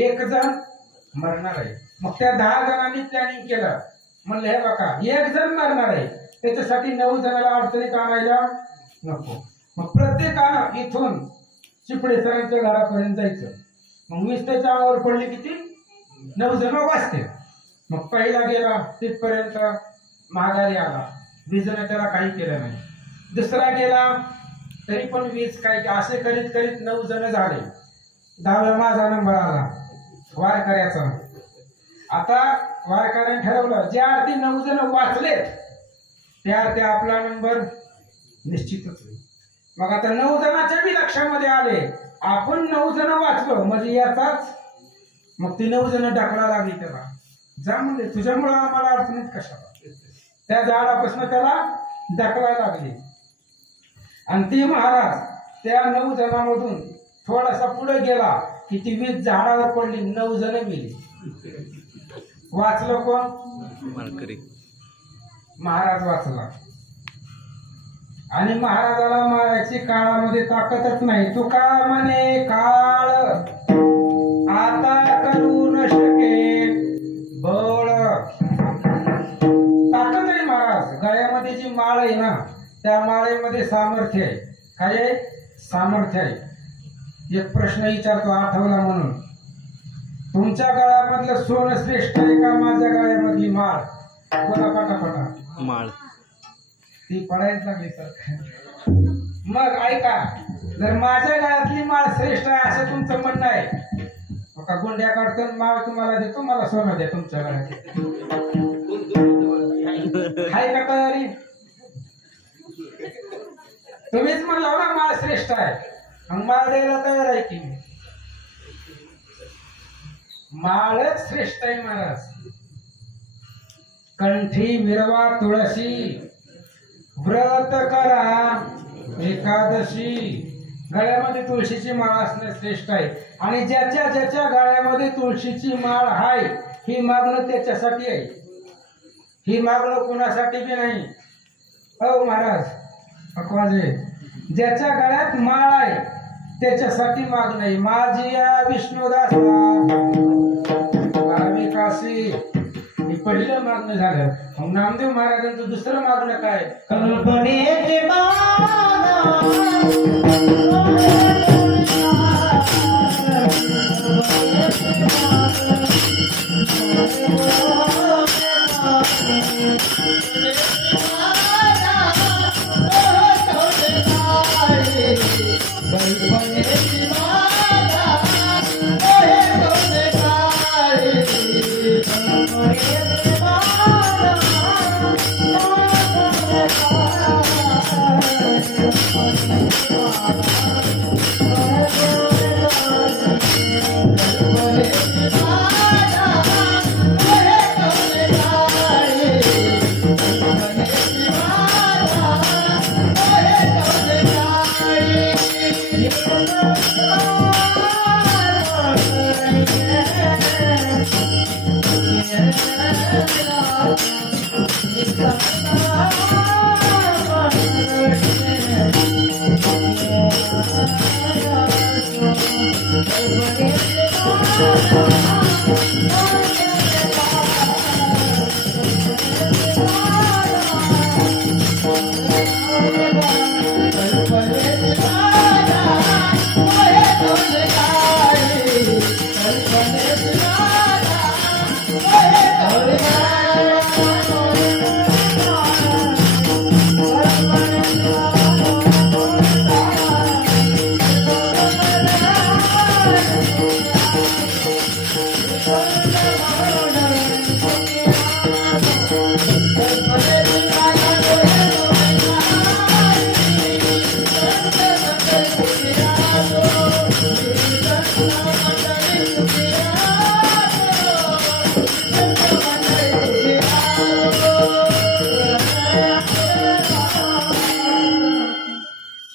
एक जण मरणार आहे. मग त्या 10 जणांनी प्लॅनिंग केलं, म्हणलं हे बघा एक जण मरणार आहे, त्याच्यासाठी 9 जणाला अडचणीत आणायला नको. मग प्रत्येकानं इथून चिपळे सरांच्या घरापर्यंत जायचं. मग 20 त्याच्या अंगावर पडली किती, 9 जण वाचते. मग पहिला गेला तिथपर्यंत माघारी आला, वीजनं त्याला काही केलं नाही. दुसरा गेला तरी पण वीज काही, असे करीत करीत 9 जण झाले. 10व्या माझा नंबर आला वारकऱ्याचा. आता वारकऱ्याने ठरवलं ज्या अर्थी 9 जण वाचलेत त्या अर्थी आपला नंबर निश्चितच होईल. मग आता 9 जणांच्या बी लक्षामध्ये आले आपण 9 जण वाचलो म्हणजे याचाच. मग ती 9 जण ढकला लागली त्याला, जा म्हणजे तुझ्यामुळं आम्हाला अडचणीत कशाला. त्या झाडापासून त्याला ढकला लागली आणि ती महाराज त्या 9 जणांमधून थोडासा पुढे गेला की ती वीज झाडावर पडली, 9 जण गेली. वाचलं कोण? वारकरी. महाराज वाचला. आणि महाराजाला मारायची काळामध्ये ताकदच नाही. तुका म्हणे काळ आता करू न शके बळ. ताकद आहे महाराज. गळ्यामध्ये जी माळ आहे ना, त्या माळेमध्ये सामर्थ्य आहे. काय आहे? सामर्थ्य आहे. एक प्रश्न विचारतो आठवला म्हणून, तुमच्या गळ्यामधलं सोनं श्रेष्ठ आहे का माझ्या गळ्यामधली माळ? बोला पटापटा. माळ. ती पडायच लागली सर. मग ऐका, जर माझ्या गळ्यातली माळ श्रेष्ठ आहे असं तुमचं म्हणणं आहे, का गुंड्या काढतो माळ तुम्हाला देतो, मला सोनं द्या तुमच्या गळ्यात, आहे का तयारी? तुम्हीच म्हणला ना माळ श्रेष्ठ आहे, मग माळ द्यायला तयार आहे की? माळच श्रेष्ठ आहे महाराज. कंठी मिरवा तुळशी, व्रत करा एकादशी. गळ्यामध्ये तुळशीची माळ असणे श्रेष्ठ आहे. आणि ज्याच्या ज्याच्या गळ्यामध्ये तुळशीची माळ आहे, ही मागणं त्याच्यासाठी आहे, ही मागणं कुणासाठी बी नाही. हो महाराज अकवाजे, ज्याच्या गळ्यात माळ आहे त्याच्यासाठी मागणं आहे. माझी या विष्णुदासा काशी, हे पहिलं मागणं झालं. मग नामदेव महाराजांचं दुसरं मागणं काय? कल्पनेचे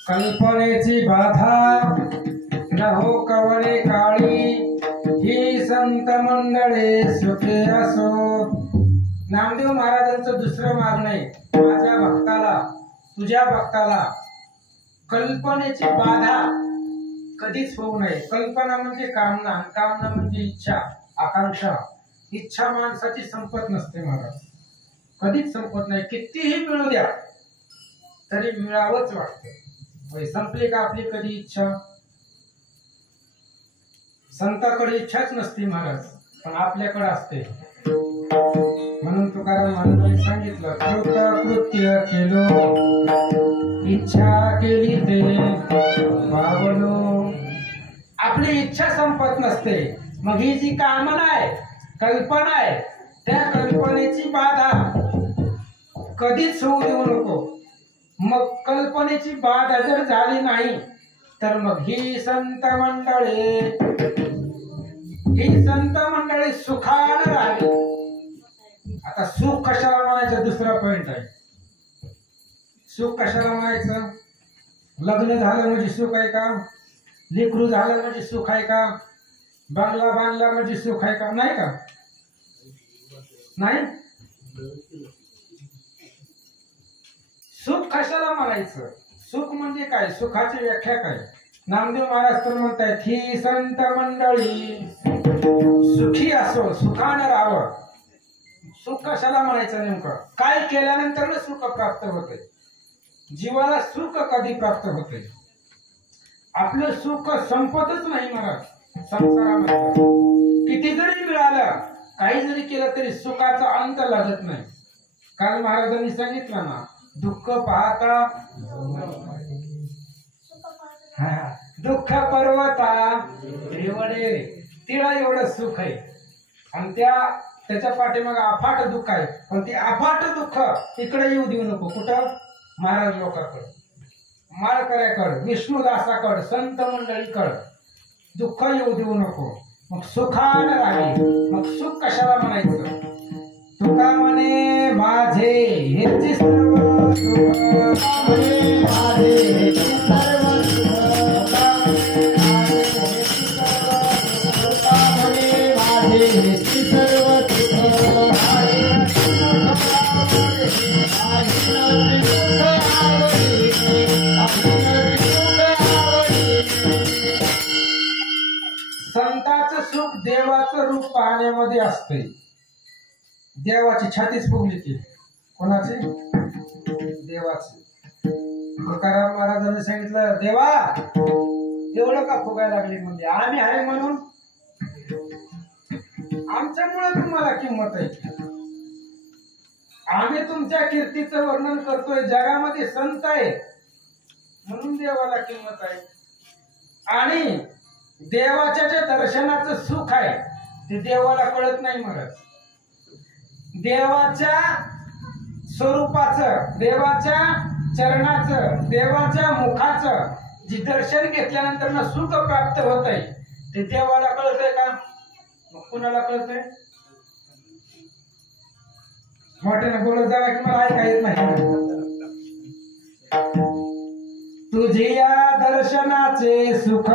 कल्पनेची बाधा न हो कवळे काळी, ही संत मंडळे सुखे असो. नामदेव महाराजांचं दुसरं मागणं आहे, माझ्या भक्ताला, तुझ्या भक्ताला कल्पनेची बाधा कधीच होऊ नये. कल्पना म्हणजे कामना, कामना म्हणजे इच्छा, आकांक्षा. इच्छा माणसाची संपत नसते महाराज, कधीच संपत नाही. कितीही मिळू द्या तरी मिळावंच वाटतं. संपली का आपली कधी इच्छा? संताकडे इच्छाच नसते महाराज, पण आपल्याकडे असते. म्हणून तुकाराम महाराजांनी सांगितलं, कृत्य केलो इच्छा केली ते पावलो. आपली इच्छा संपत नसते. मग ही जी कामना आहे, कल्पना आहे, त्या कल्पनेची बाधा कधीच होऊ देऊ नको. मग कल्पनेची बाधा जर झाली नाही तर मग ही संत मंडळी सुखानं राहिली. आता सुख कशाला म्हणायचं, दुसरा पॉइंट आहे. सुख कशाला म्हणायचं? लग्न झालं म्हणजे सुख आहे का? लेकरू झालं म्हणजे सुख आहे का? बंगला बांधला म्हणजे सुख आहे का? नाही का? नाही. सुख कशाला म्हणायचं? सुख म्हणजे काय? सुखाची व्याख्या काय? नामदेव महाराज तर म्हणतायत, ही संत मंडळी सुखी असो, सुखानं राहावं. सुख कशाला म्हणायचं? नेमकं काय केल्यानंतर सुख प्राप्त होते? जीवाला सुख कधी प्राप्त होते? आपलं सुख संपतच नाही महाराज संसारामध्ये. किती जरी मिळालं, काही जरी केलं तरी सुखाचा अंत लागत नाही. काल महाराजांनी सांगितलं ना, दुःख पाहता दुःख पर्वता रेवडे. तिला एवढं सुख आहे आणि त्याच्या पाठीमागे अफाट दुःख आहे. पण ते अफाट दुःख इकडे येऊ देऊ नको. कुठं? महाराज लोकांकडे, माळकऱ्याकडे, विष्णुदासाकडे, संत मंडळीकडे दुःख येऊ देऊ नको. मग सुखानं राहील. मग सुख कशाला म्हणायचं? तुका म्हणे माझे हेची सर्व सुख, म्हणे माझे हेची सर्व सुख, म्हणे माझे हेची सर्व संतांचं सुख देवाचं रूप पाहण्यामध्ये असते. देवाची छातीच फुगली ती. कोणाची? देवाची. तुकाराम महाराजांनी सांगितलं, देवा एवढं का फुगायला लागली? म्हणजे आम्ही आहे म्हणून, आमच्यामुळे तुम्हाला किंमत आहे. आम्ही तुमच्या कीर्तीचं वर्णन करतोय, जगामध्ये संत आहे म्हणून देवाला किंमत आहे. आणि देवाच्या जे दर्शनाचं सुख आहे ते देवाला कळत नाही महाराज. देवाच्या स्वरूपाचं, देवाच्या चरणाचं, देवाच्या मुखाचं जे दर्शन घेतल्यानंतर ना सुख प्राप्त होत आहे ते देवाला कळतंय का? मग कुणाला कळतंय? मोठ्याने बोलत जावा की मला ऐका येत नाही. तुझे या दर्शनाचे सुख,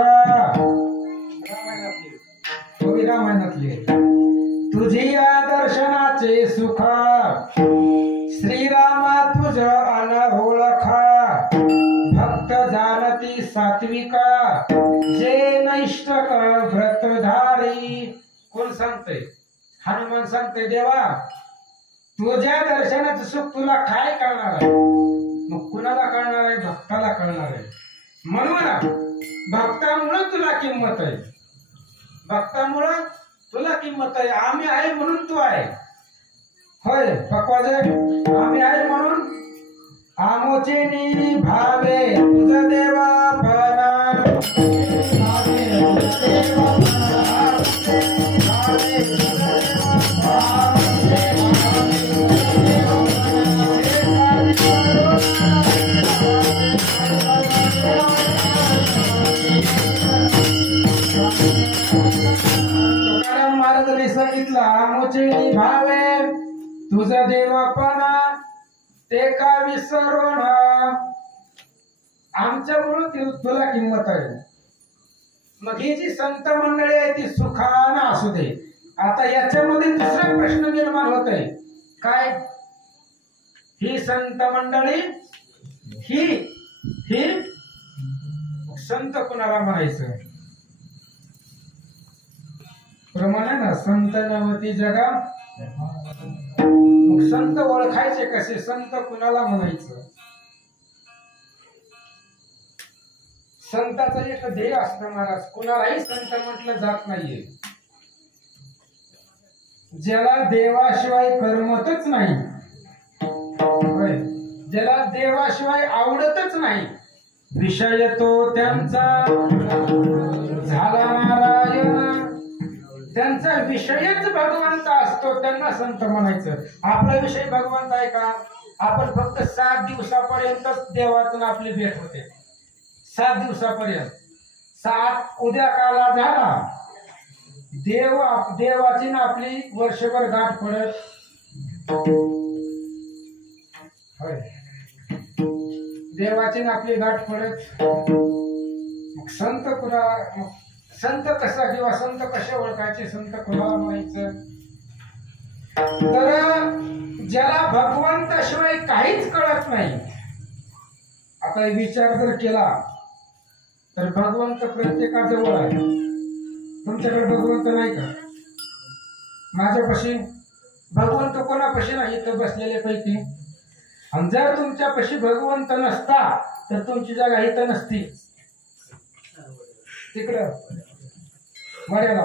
रामायणातले, तुझी या दर्शनाचे सुख, श्रीरामा तुझ अनओळखा, भक्त जाणती सात्विका, जे नैष्टक व्रतधारी. कोण सांगतंय? हनुमान सांगतोय, देवा तुझ्या दर्शनाचं सुख तुला काय कळणार आहे? मग कुणाला कळणार आहे? भक्ताला कळणार आहे. म्हणून भक्तामुळे तुला किंमत आहे, भक्तामुळं तुला किंमत आहे. आम्ही आहे म्हणून तू आहे. होय पक्वाजे, आम्ही आहे म्हणून आमोचे भावे तुझ देवा परा, आमचे निभावे तुझं देवपणा ते का विसरून आमच्यामुळे तुला किंमत आहे. मग ही जी संत मंडळी आहे ती सुखानं असू दे. आता याच्यामध्ये दुसरा प्रश्न निर्माण होत आहे काय? ही संत मंडळी ही ही संत कुणाला म्हणायचं? प्रमाण आहे ना, संत नवती जगा. मग संत ओळखायचे कसे? संत कुणाला म्हणायचं? संताचं एक ध्येय असतं महाराज. कुणालाही संत म्हटलं जात नाहीये ज्याला देवाशिवाय करमतच नाही, ज्याला देवाशिवाय आवडतच नाही. विषय तो त्यांचा झाला नारायण, त्यांचा विषयच भगवंत असतो, त्यांना संत म्हणायचं. आपला विषय भगवंत आहे का? आपण फक्त 7 दिवसापर्यंतच देवातून आपली भेट होते. 7 दिवसापर्यंत. 7 उद्या काला झाला देवाची ना आपली वर्षभर गाठ पडत. देवाची ना आपली गाठ पडत. मग संत कुणा, संत कसा किंवा संत कसे ओळखायचे? संत कुणाला म्हणायचं? तर ज्याला भगवंताशिवाय काहीच कळत नाही. आता विचार जर केला तर भगवंत प्रत्येकाजवळ आहे. तुमच्याकडे भगवंत नाही का? माझ्यापाशी भगवंत कोणापाशी नाही तर बसलेले पैकी. आणि जर तुमच्यापाशी भगवंत नसता तर तुमची जागा इथं नसती, तिकडं मर्यादा.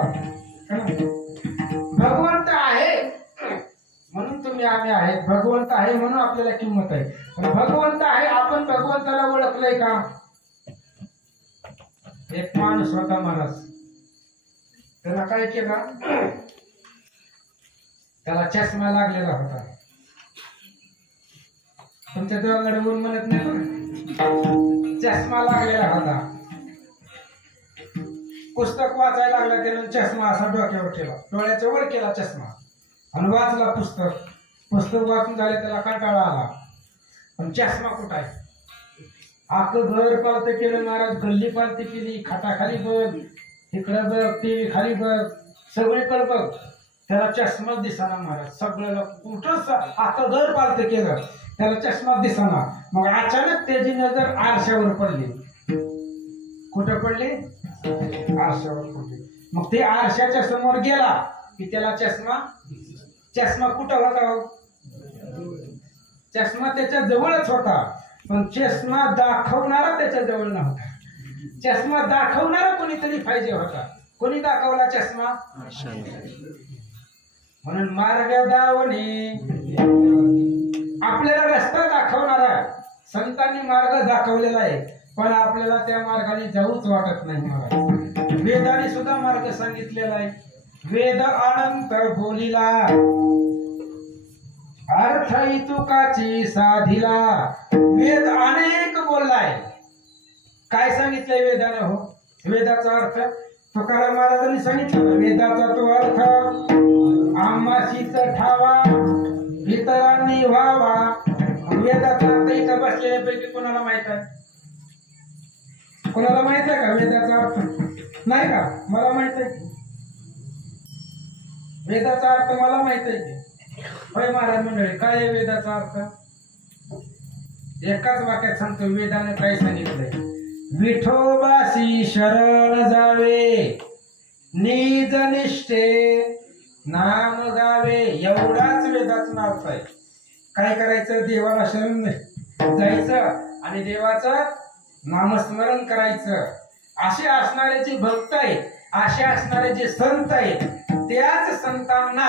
भगवंत आहे म्हणून तुम्ही आम्ही आहे. भगवंत आहे म्हणून आपल्याला किंमत आहे. पण भगवंत आहे, आपण भगवंताला ओळखलंय का? एक माणूस होता महाराज, त्याला काय केलं? त्याला चष्मा लागलेला होता. तुमच्या देवाकडे ऊन म्हणत नाही ना, चष्मा लागलेला होता. पुस्तक वाचायला लागला त्यानं, चष्मा असा डोक्यावर ठेवला, डोळ्याच्या वर केला चष्मा आणि वाचला पुस्तक. पुस्तक वाचून झाले, त्याला कंटाळा आला. पण चष्मा कुठं आहे? अख्खं घर पालतं केलं महाराज, गल्ली पालती केली, खाटाखाली बघ, इकडं बघ, टीव्ही खाली बघ, सगळीकडे बघ, त्याला चष्मा दिसाना महाराज. सगळं कुठंच अख्खं घर पालतं केलं, त्याला चष्मा दिसाना. मग अचानक त्याची नजर आरशावर पडली. कुठं पडली? आरशावर पडली. मग ते आरशाच्या समोर गेला की त्याला चष्मा कुठं होता? चष्मा त्याच्या जवळच होता, पण चष्मा दाखवणारा त्याच्या जवळ नव्हता. चष्मा दाखवणारा कोणीतरी पाहिजे होता. कोणी दाखवला चष्मा? म्हणून मार्ग दावणे, आपल्याला रस्ता दाखवणारा संतांनी मार्ग दाखवलेला आहे, पण आपल्याला त्या मार्गाने जाऊच वाटत नाही महाराज. वेदाने सुद्धा मार्ग सांगितलेला आहे. वेद अनंत बोलिला, अर्थ तुकाची साधिला. वेद अनेक बोललाय. काय सांगितलंय वेदानं? हो, वेदाचा अर्थ तुकाराम महाराजांनी सांगितलं. वेदाचा तो अर्थ आम्हाशीच ठावा, इतरांनी व्हावा. वेदाचा अर्थ इथं बसलेल्यापैकी कोणाला माहित आहे? कोणाला माहित आहे का वेदाचा अर्थ? नाही का? मला माहित आहे. वेदाचा अर्थ मला माहित आहे की. होय महाराज मंडळी, काय आहे वेदाचा अर्थ? एकाच वाक्यात सांगतो. वेदाने काय सांगितलंय? विठोबासी शरण जावे, निज निष्ठे नाम गावे. एवढाच वेदाचा अर्थ आहे. काय करायचं? देवाला शरण जायचं आणि देवाचं नामस्मरण करायचं. असे असणारे जे भक्त आहेत, असे असणारे जे संत आहेत, त्याच संतांना,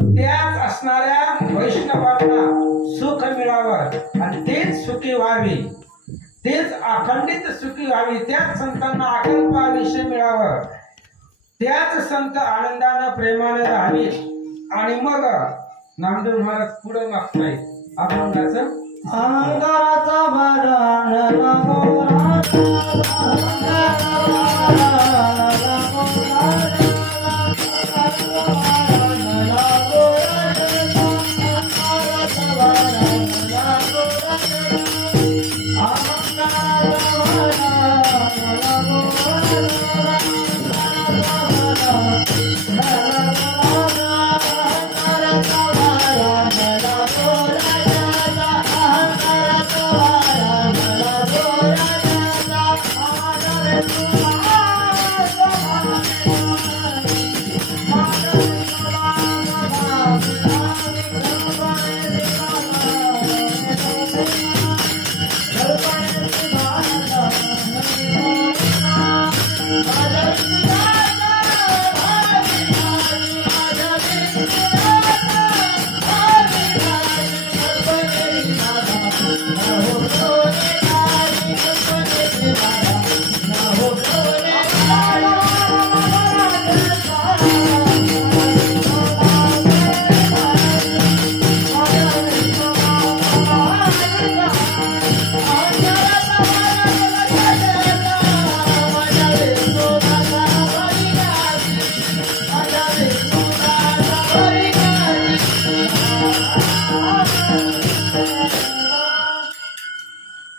त्याच असणाऱ्या वैष्णवांना सुख मिळावं आणि तेच सुखी व्हावे, तेच अखंडित सुखी व्हावे, त्याच संतांना अकल्प आयुष्य मिळावं, त्याच संत आनंदानं प्रेमानं राहावे. आणि मग नामदेव महाराज पुढे मागतायत अभंगाचं. अंगाराचा भरण नमो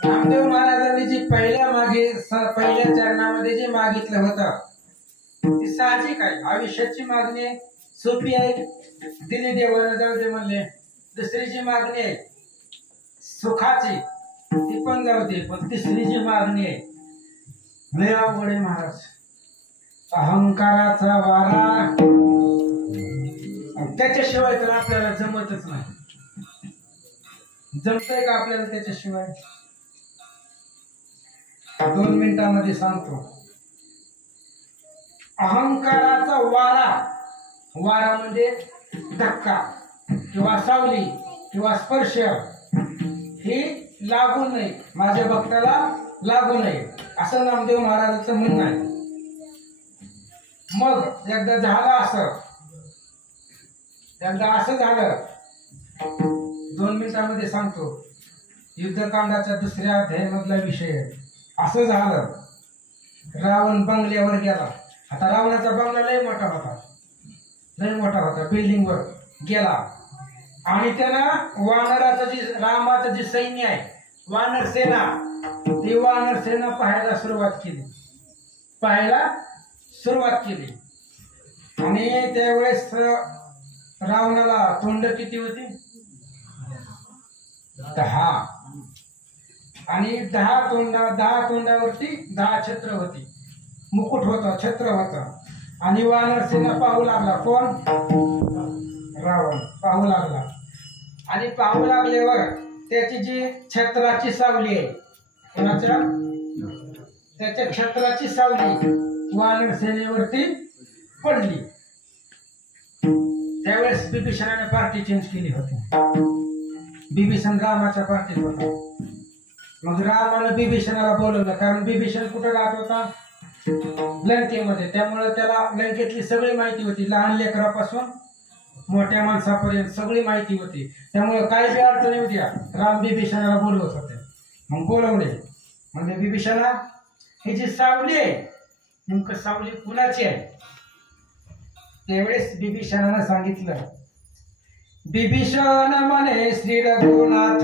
रामदेव महाराजांनी जी पहिल्या चरणामध्ये जे मागितलं होतं ती साहजिक आहे. आयुष्याची मागणी सोपी आहे, दिली देवानं जाऊ दे म्हणले. दुसरी जी मागणी आहे सुखाची ती पण जाऊ दे, पण तिसरी जी मागणी आहे लय अवघड आहे महाराज. अहंकाराचा वारा, त्याच्याशिवाय तर आपल्याला जमतच नाही. जमतंय का आपल्याला त्याच्याशिवाय? 2 मिनिटांमध्ये सांगतो. अहंकाराचा वारा, वारा म्हणजे धक्का किंवा सावली किंवा स्पर्श हे लागू नये, माझ्या भक्ताला लागू नये असं नामदेव महाराजांचं म्हणणं आहे. मग एकदा असं झालं 2 मिनिटांमध्ये सांगतो. युद्धकांडाच्या 2ऱ्या अध्यायामधला विषय आहे. असं झालं, रावण बंगल्यावर गेला. आता रावणाचा बंगला लय मोठा होता, बिल्डिंगवर गेला आणि त्यानं वानराचं जे रामाचं जे सैन्य आहे, वानर सेना, ती वानर सेना पाहायला सुरुवात केली. आणि त्यावेळेस रावणाला तोंड किती होती? 10. आणि 10 तोंडावरती 10 छत्र होती, मुकुट होता, छत्र होता. आणि वानर सेना पाहू लागला. कोण? रावण पाहू लागला. आणि पाहू लागल्यावर त्याची जी छत्राची सावली आहे, कोणाच्या? त्याच्या छत्राची सावली वानर सेनेवरती पडली. त्यावेळेस बिभीषणाने पार्टी चेंज केली होती. बिभीषण रामाच्या पार्टीत होता. मग रामानं बिभीषणाला बोलवलं, कारण बिभीषण कुठं राहत होता? लंकेमध्ये. त्यामुळे त्याला लंकेतली सगळी माहिती होती, लहान लेकरापासून मोठ्या माणसापर्यंत सगळी माहिती होती. त्यामुळे काय बी अडचणी होत्या राम बिभीषणाला बोलवत होते. मग बोलवले, म्हणजे बिभीषणा ही जी सावली आहे, नेमकं सावली कुणाची आहे? त्यावेळेस बिभीषणानं सांगितलं, बिभीषण म्हणे श्री रघुनाथ,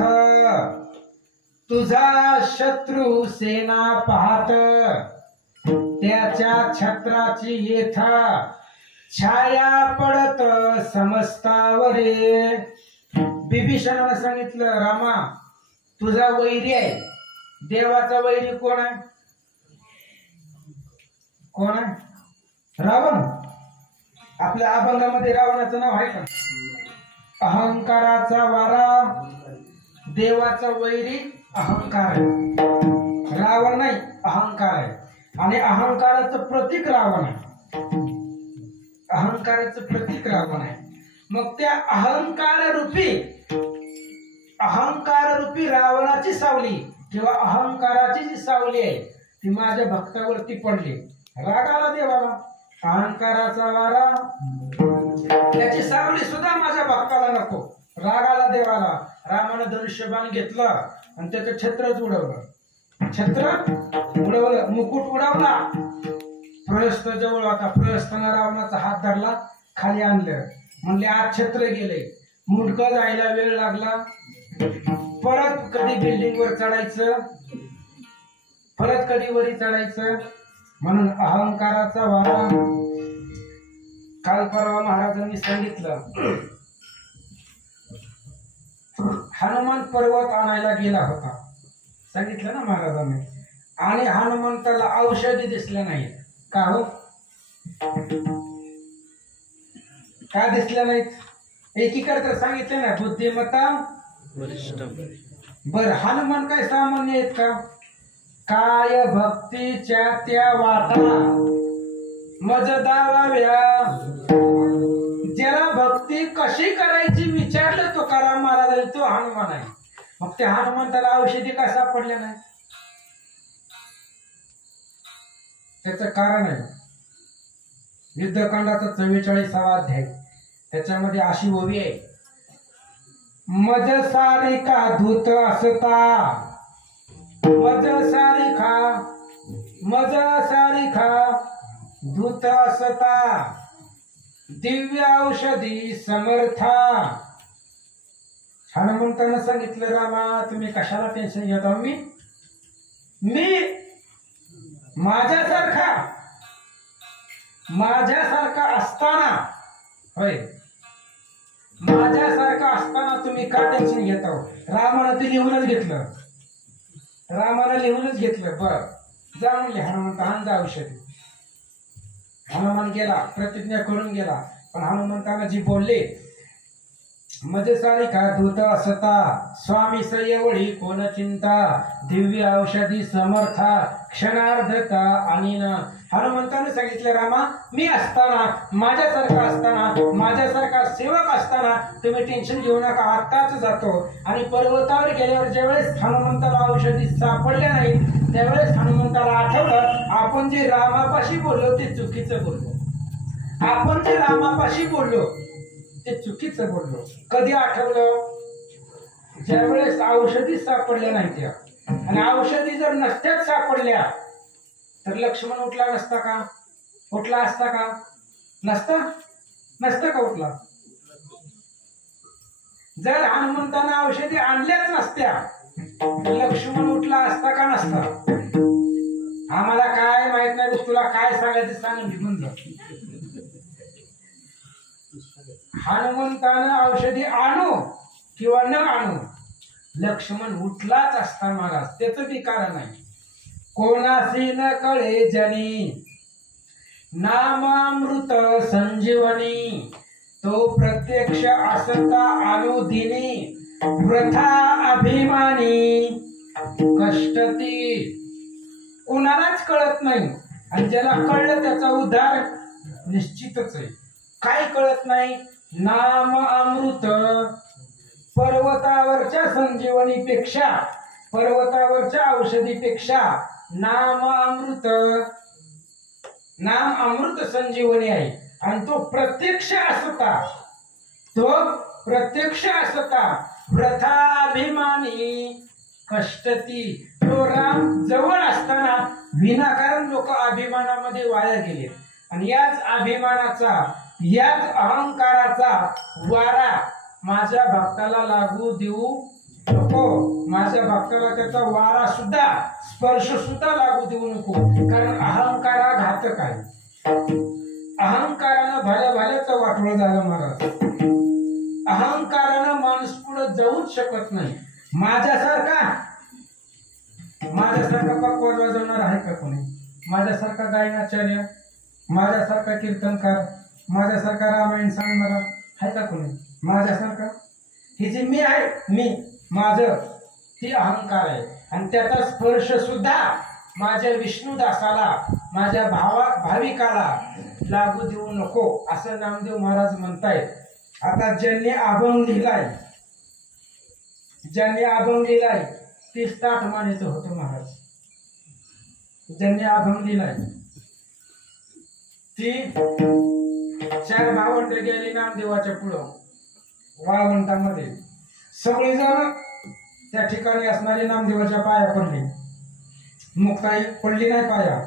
तुझा शत्रू सेना पाहत, त्याच्या छत्राची येथा छाया पडत समस्तावरे. बिभीषणानं सांगितलं, रामा तुझा वैरी आहे. देवाचा वैरी कोण आहे? रावण. आपल्या अभंगामध्ये रावणाचं नाव आहे का? अहंकाराचा वारा, देवाचा वैरी अहंकार आहे. रावण नाही, अहंकार आहे. आणि अहंकाराचं प्रतीक रावण आहे. मग त्या अहंकार रूपी रावणाची सावली किंवा अहंकाराची जी सावली आहे ती माझ्या भक्तावरती पडली. रागाला देवाला अहंकाराचा वारा, त्याची सावली सुद्धा माझ्या भक्ताला नको. रागाला देवाला रामानं धनुष्यबाण घेतला आणि त्याचं छत्रच उडवलं. मुकुट उडवला. प्रहस्त जवळ होता. प्रहस्तानं रावणाचा हात धरला, खाली आणलं. म्हणले आज छत्र गेले. मुंडकं जायला वेळ लागला. परत कधी बिल्डिंग वर चढायचं, परत कधी वरी चढायचं. म्हणून अहंकाराचा वारा. काल परवा महाराजांनी सांगितलं, हनुमान पर्वत आणायला गेला होता, सांगितलं ना महाराजांनी. आणि हनुमंताला औषधी दिसल्या नाहीत. का हो? का दिसल्या नाहीत? एकीकडे तर सांगितलं ना बुद्धिमत्ता वरिष्ठ. बर, हनुमान काय सामान्य आहेत का? काय भक्तीच्या त्या वाटा मज दावाव्या. ज्याला भक्ती कशी करायची विचारलं तुकाराम महाराज तो हनुमान आहे. मग त्या हनुमंताला औषधी का सापडल्या नाही? त्याचं कारण आहे युद्धकांडाचा 44वा अध्याय. त्याच्यामध्ये अशी ओवी आहे, मज सारिका धूत असता, मज सारिका धूत असता, दिव्य औषधी समर्था. हनुमंतानं सांगितलं, रामा तुम्ही कशाला टेन्शन घेता? मी माझ्यासारखा असताना, होय माझ्यासारखा असताना तुम्ही का टेन्शन घेता? रामानं ते लिहूनच घेतलं, बर जा म्हणले हनुमंत, आण जा औषधी. हनुमान गेला, प्रतिज्ञा करून गेला. पण हनुमंतानं जी बोलले, मज सारिका दूत असता, स्वामी सयवळी कोण चिंता, दिव्य औषधी समर्था, क्षणार्धता आणि न. हनुमंताने सांगितलं, रामा मी असताना, माझ्यासारखा सेवक असताना तुम्ही टेन्शन घेऊ नका, आत्ताच जातो. आणि पर्वतावर गेल्यावर ज्यावेळेस हनुमंताला औषधी सापडल्या नाही, त्यावेळेस हनुमंताला आठवलं आपण जे रामापाशी बोललो ते चुकीचं बोललो. कधी आठवलं? ज्यावेळेस औषधी सापडल्या नाही त्या. आणि औषधी जर नसत्याच सापडल्या तर लक्ष्मण उठला नसता का? उठला असता का? नसता का उठला? जर हनुमंतानं औषधी आणल्याच नसत्या लक्ष्मण उठला असता का नसता? आम्हाला काय माहित नाही, तुला काय सांगायचं सांग, निघून जा. हनुमंतानं औषधी आणू किंवा न आणू, लक्ष्मण उठलाच असता महाराज. त्याचं बी कारण आहे, कोणासी न कळे जनी, नामामृत संजीवनी, तो प्रत्यक्ष असता अनुदिनी, वृथा अभिमानी कष्टती. कोणालाच कळत नाही, आणि ज्याला कळलं त्याचा उद्धार निश्चितच आहे. काय कळत नाही? नाम अमृत, पर्वतावरच्या संजीवनीपेक्षा, पर्वतावरच्या औषधीपेक्षा नाम अमृत संजीवनी आहे. आणि तो प्रत्यक्ष असता, वृथा अभिमानी कष्टती. तो राम जवळ असताना विनाकारण लोक अभिमानामध्ये वाया गेले. आणि याच अभिमानाचा, याच अहंकाराचा वारा माझ्या भक्ताला लागू देऊ नको. माझ्या भक्ताला त्याचा वारा सुद्धा, स्पर्श सुद्धा लागू देऊ नको. कारण अहंकारा घातक आहे. अहंकारानं भल्याचं वाटोळं झालं महाराज. अहंकारानं माणूस पुढे जाऊच शकत नाही. माझ्यासारखा पक्वाज वाजवणार आहे का कोणी? माझ्यासारखा गायनाचार्य, माझ्यासारखा कीर्तनकार, माझ्यासारखा रामायण सांगणारा आहे का कोणी? माझ्यासारखा हे जे मी आहे, माझं ती अहंकार आहे. आणि त्याचा स्पर्श सुद्धा माझ्या विष्णुदासाला, माझ्या भाविकाला लागू देऊ नको, असं नामदेव महाराज म्हणतायत. आता ज्यांनी अभंग लिहिलाय 30 ताठ मानेचं होतं महाराज. ज्यांनी अभंग लिहिलाय ती 4 भावंड गेली नामदेवाच्या पुढं वाळवंटामध्ये. सगळेजण त्या ठिकाणी असणारी नामदेवाच्या पाया पडली. मुक्ताई पडली नाही पाया.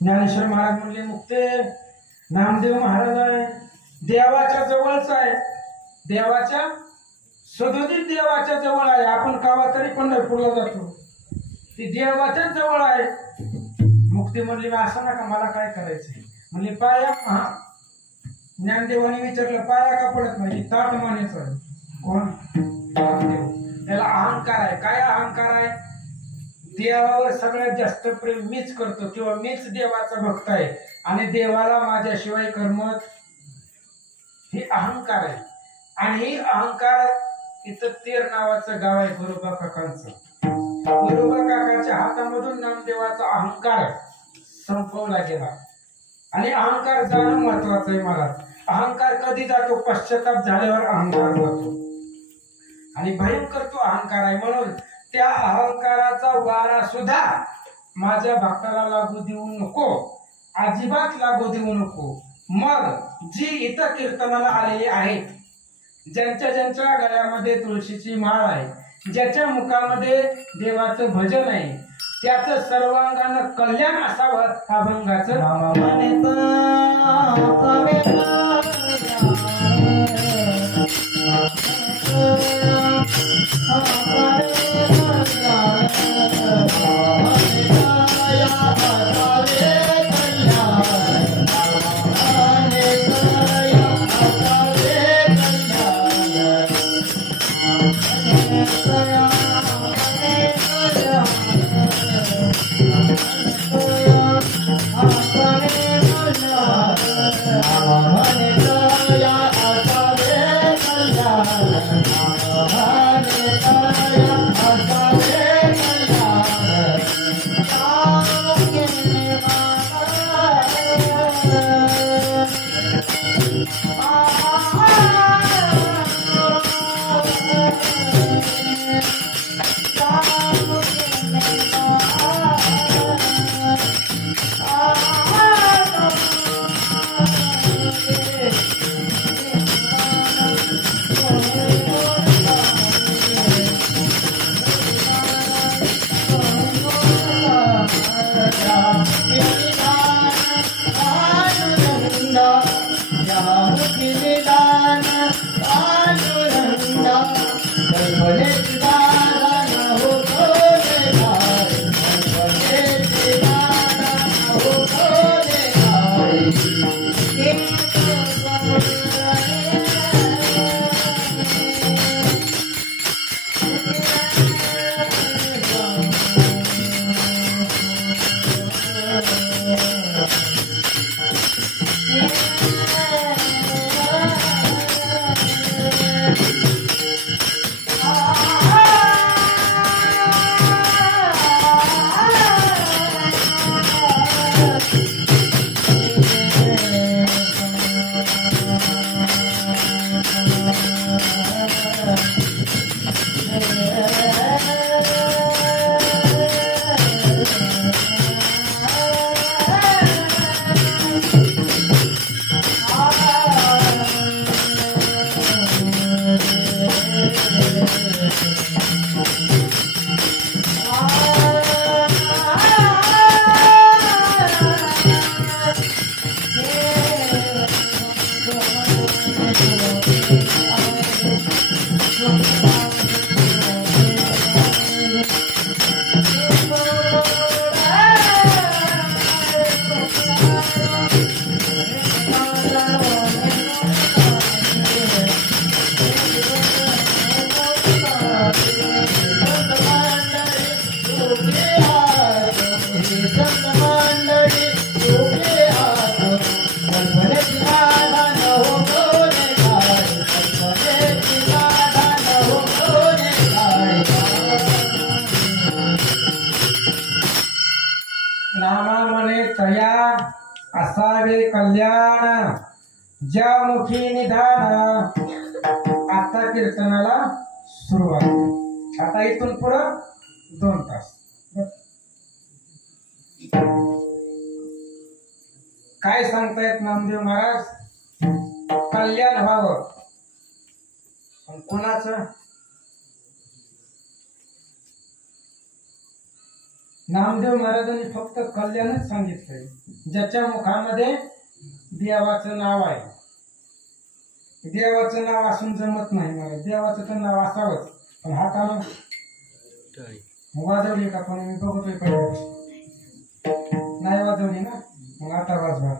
ज्ञानेश्वर महाराज म्हणले, मुक्ते नामदेव महाराज आहे, देवाच्या जवळच आहे, देवाच्या सदोदित देवाच्या जवळ आहे. आपण कावा तरी पंढरपूरला जातो, ती देवाच्या जवळ आहे. मुक्ती म्हणली, असं नका, मला काय करायचं म्हणले, पाया. हा, ज्ञानदेवाने विचारलं, पाया का पडत नाही? ताट मानेचं आहे. कोण? त्याला अहंकार आहे. काय अहंकार आहे? देवावर सगळ्यात जास्त प्रेम मीच करतो, किंवा मीच देवाचा भक्त आहे, आणि देवाला माझ्याशिवाय करमत, हे अहंकार आहे. आणि ही अहंकार, इथं तेर नावाचं गाव आहे गुरुबा काकांचं. गुरुबा काकाच्या हातामधून नामदेवाचा अहंकार संपवला गेला. आणि अहंकार जाणं महत्वाचं आहे मला. अहंकार कधी जातो? पश्चाताप झाल्यावर अहंकार जातो आणि भयंकर तो अहंकार आहे. म्हणून त्या अहंकाराचा वारा सुद्धा माझ्या भक्ताला लागू देऊ नको, अजिबात लागू देऊ नको. मग जी इतर कीर्तनाला आलेली आहेत, ज्यांच्या ज्यांच्या गळ्यामध्ये तुळशीची माळ आहे, ज्याच्या मुखामध्ये देवाचं भजन आहे, त्याचं सर्वांगानं कल्याण असावं अभंगाचं नामा म्हणे तया असावे कल्याण ज्या मुखी निधान. आता कीर्तनाला सुरुवात. आता इथून पुढं 2 तास. काय सांगतायत नामदेव महाराज? कल्याण व्हावं. पण कोणाचं? नामदेव महाराजांनी फक्त कल्याणच सांगितलंय. ज्याच्या मुखामध्ये देवाचं नाव आहे. देवाचं नाव असून जमत नाही मला. देवाचं तर नाव असावंच. पण हातानं वाजवली का पण? मी बघतोय पहिले नाही वाजवली ना. मग आता वाजवा.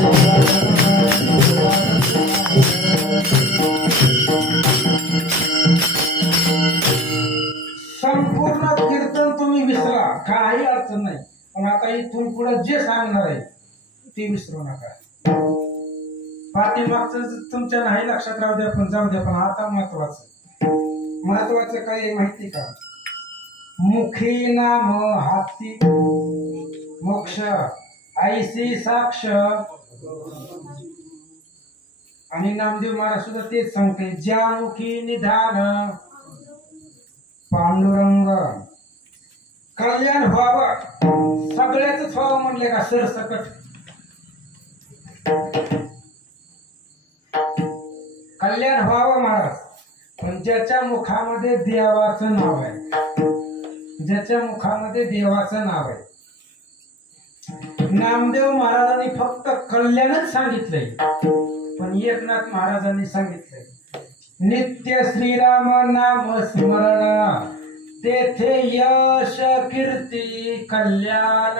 Thank you. ती विसरू नका. पाठीमागचं तुमच्या नाही लक्षात राहू द्या, पण जाऊ द्या. पण आता महत्वाचं काय आहे माहिती का? मुखी नाम हाती मोक्ष ऐसी साक्ष. आणि नामदेव महाराज सुद्धा तेच सांगते, ज्या मुखी निधान पांडुरंग. कल्याण व्हावं, सगळ्याच व्हावं म्हणले का सरसकट. कल्याण व्हावं महाराज, पण ज्याच्या मुखामध्ये देवाचं नाव आहे, ज्याच्या मुखामध्ये देवाचं नाव आहे. नामदेव महाराजांनी फक्त कल्याणच सांगितलंय, पण एकनाथ महाराजांनी सांगितलंय नित्य श्रीराम नाम स्मरण, तेथे यश कीर्ती कल्याण,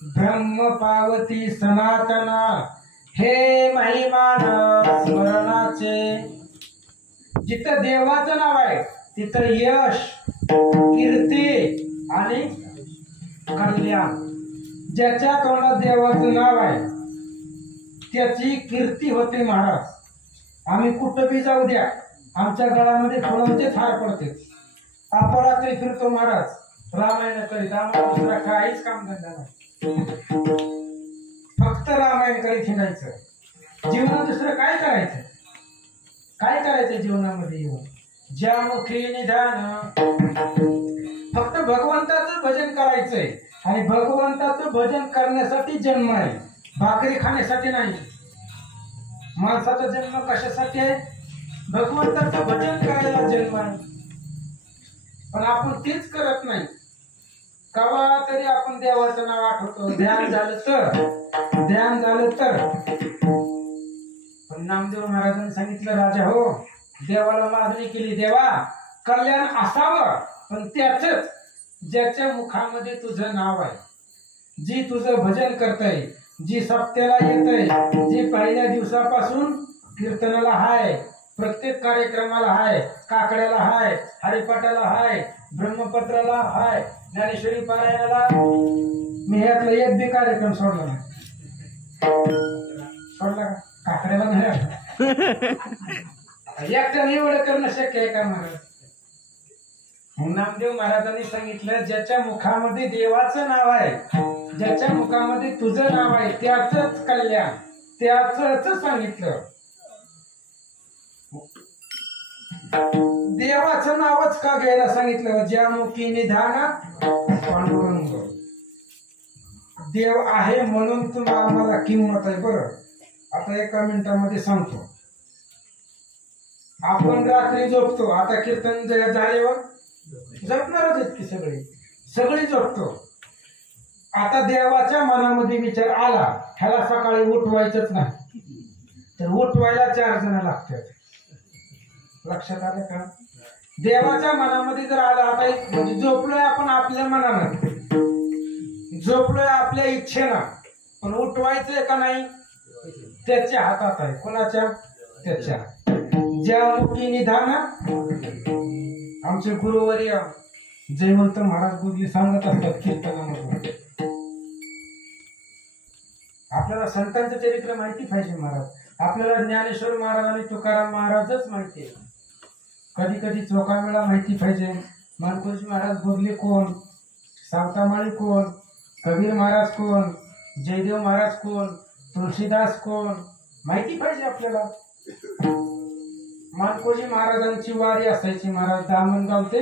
ब्रह्म पावती सनातन, हे महिमान स्मरणाचे. जिथं देवाचं नाव आहे तिथं यश कीर्ती आणि कल्याण. ज्याच्या तोंडात देवाचं नाव आहे त्याची कीर्ती होते महाराज. आम्ही कुठं बी जाऊ द्या, आमच्या गळ्यामध्ये फुलांचे थार पडते. अपरात्री फिरतो महाराज रामायण करीत, आम्हाला दुसरा काहीच काम धंदा नाही, फक्त रामायण करीत हिंडायचं. जीवनात दुसरं काय करायचं? काय करायचं जीवनामध्ये येऊन? ज्या मुखी निधान, फक्त भगवंताचं भजन करायचंय. आणि भगवंताचं भजन करण्यासाठी जन्म आहे, भाकरी खाण्यासाठी नाही. माणसाचा जन्म कशासाठी आहे? भगवंताचं भजन करायला जन्म आहे. पण आपण तेच करत नाही. कवा तरी आपण देवाचं नाव आठवतो, ध्यान झालं तर. पण नामदेव महाराजांनी सांगितलं, राजा हो, देवाला मागणी केली, देवा कल्याण असावं, पण त्याच ज्याच्या मुखामध्ये तुझं नाव आहे, जी तुझं भजन करतय, जी सप्त्याला येतय, जी पहिल्या दिवसापासून कीर्तनाला हाय, प्रत्येक कार्यक्रमाला हाय, काकड्याला हाय, हरिपाठाला हाय, ब्रह्मपत्राला हाय, ज्ञानेश्वरी पारायणाला. मी ह्यातला एक बी कार्यक्रम सोडला नाही. सोडला का? काकड्याला नाही. एकट्याने एवढं करणं शक्य आहे का महाराज? नामदेव महाराजांनी सांगितलं, ज्याच्या मुखामध्ये देवाचं नाव आहे, ज्याच्या मुखामध्ये तुझं नाव आहे, त्याचंच कल्याण, त्याचंच सांगितलं. देवाचं नावच का घ्यायला सांगितलं? ज्या मुखी निधान पांडुरंग. देव आहे म्हणून तुम्हाला आम्हाला किंमत आहे. बरं, आता एका मिनिटामध्ये सांगतो. आपण रात्री झोपतो, आता कीर्तन झाल्यावर झोपणारच आहेत की सगळे झोपतो. आता देवाच्या मनामध्ये विचार आला, ह्याला सकाळी उठवायचंच नाही, तर उठवायला 4 जण लागतात. लक्षात आलं का? देवाच्या मनामध्ये जर आला, आता म्हणजे झोपलोय आपण आपल्या मनानं, झोपलोय आपल्या इच्छेनं, पण उठवायचंय का नाही त्याच्या हातात आहे. कोणाच्या? त्याच्या. ज्या मुखी निधान. आमचे गुरुवर्य जयवंत महाराज गुरुजी सांगत असतात कीर्तनामध्ये, आपल्याला संतांचं चरित्र माहिती पाहिजे महाराज. आपल्याला ज्ञानेश्वर महाराज आणि तुकाराम महाराजच माहिती आहे. कधी कधी चोखामेळा माहिती पाहिजे. मानकोजी महाराज बोरले कोण, सावतामाळी कोण, कबीर महाराज कोण, जयदेव महाराज कोण, तुळशीदास कोण, माहिती पाहिजे आपल्याला. मानकोजी महाराजांची वारी असायची महाराज, दामणगाव ते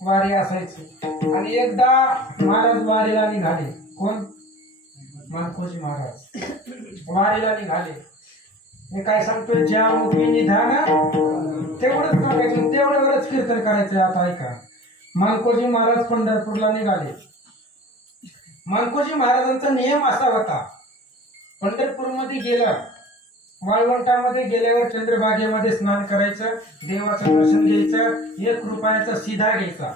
वारी असायची. आणि एकदा महाराज वारीला निघाले. कोण? मानकोजी महाराज वारीला निघाले. मी काय सांगतोय, ज्या मुखी निधान, तेवढंच सांगायचं, तेवढ्यावरच कीर्तन करायचं. आता ऐका, मानकोजी महाराज पंढरपूरला निघाले. मानकोजी महाराजांचा नियम असा होता, पंढरपूरमध्ये गेलं, वाळवंटामध्ये गेल्यावर चंद्रभागेमध्ये स्नान करायचं, देवाचं दर्शन घ्यायचं, 1 रुपयाचा सिधा घ्यायचा.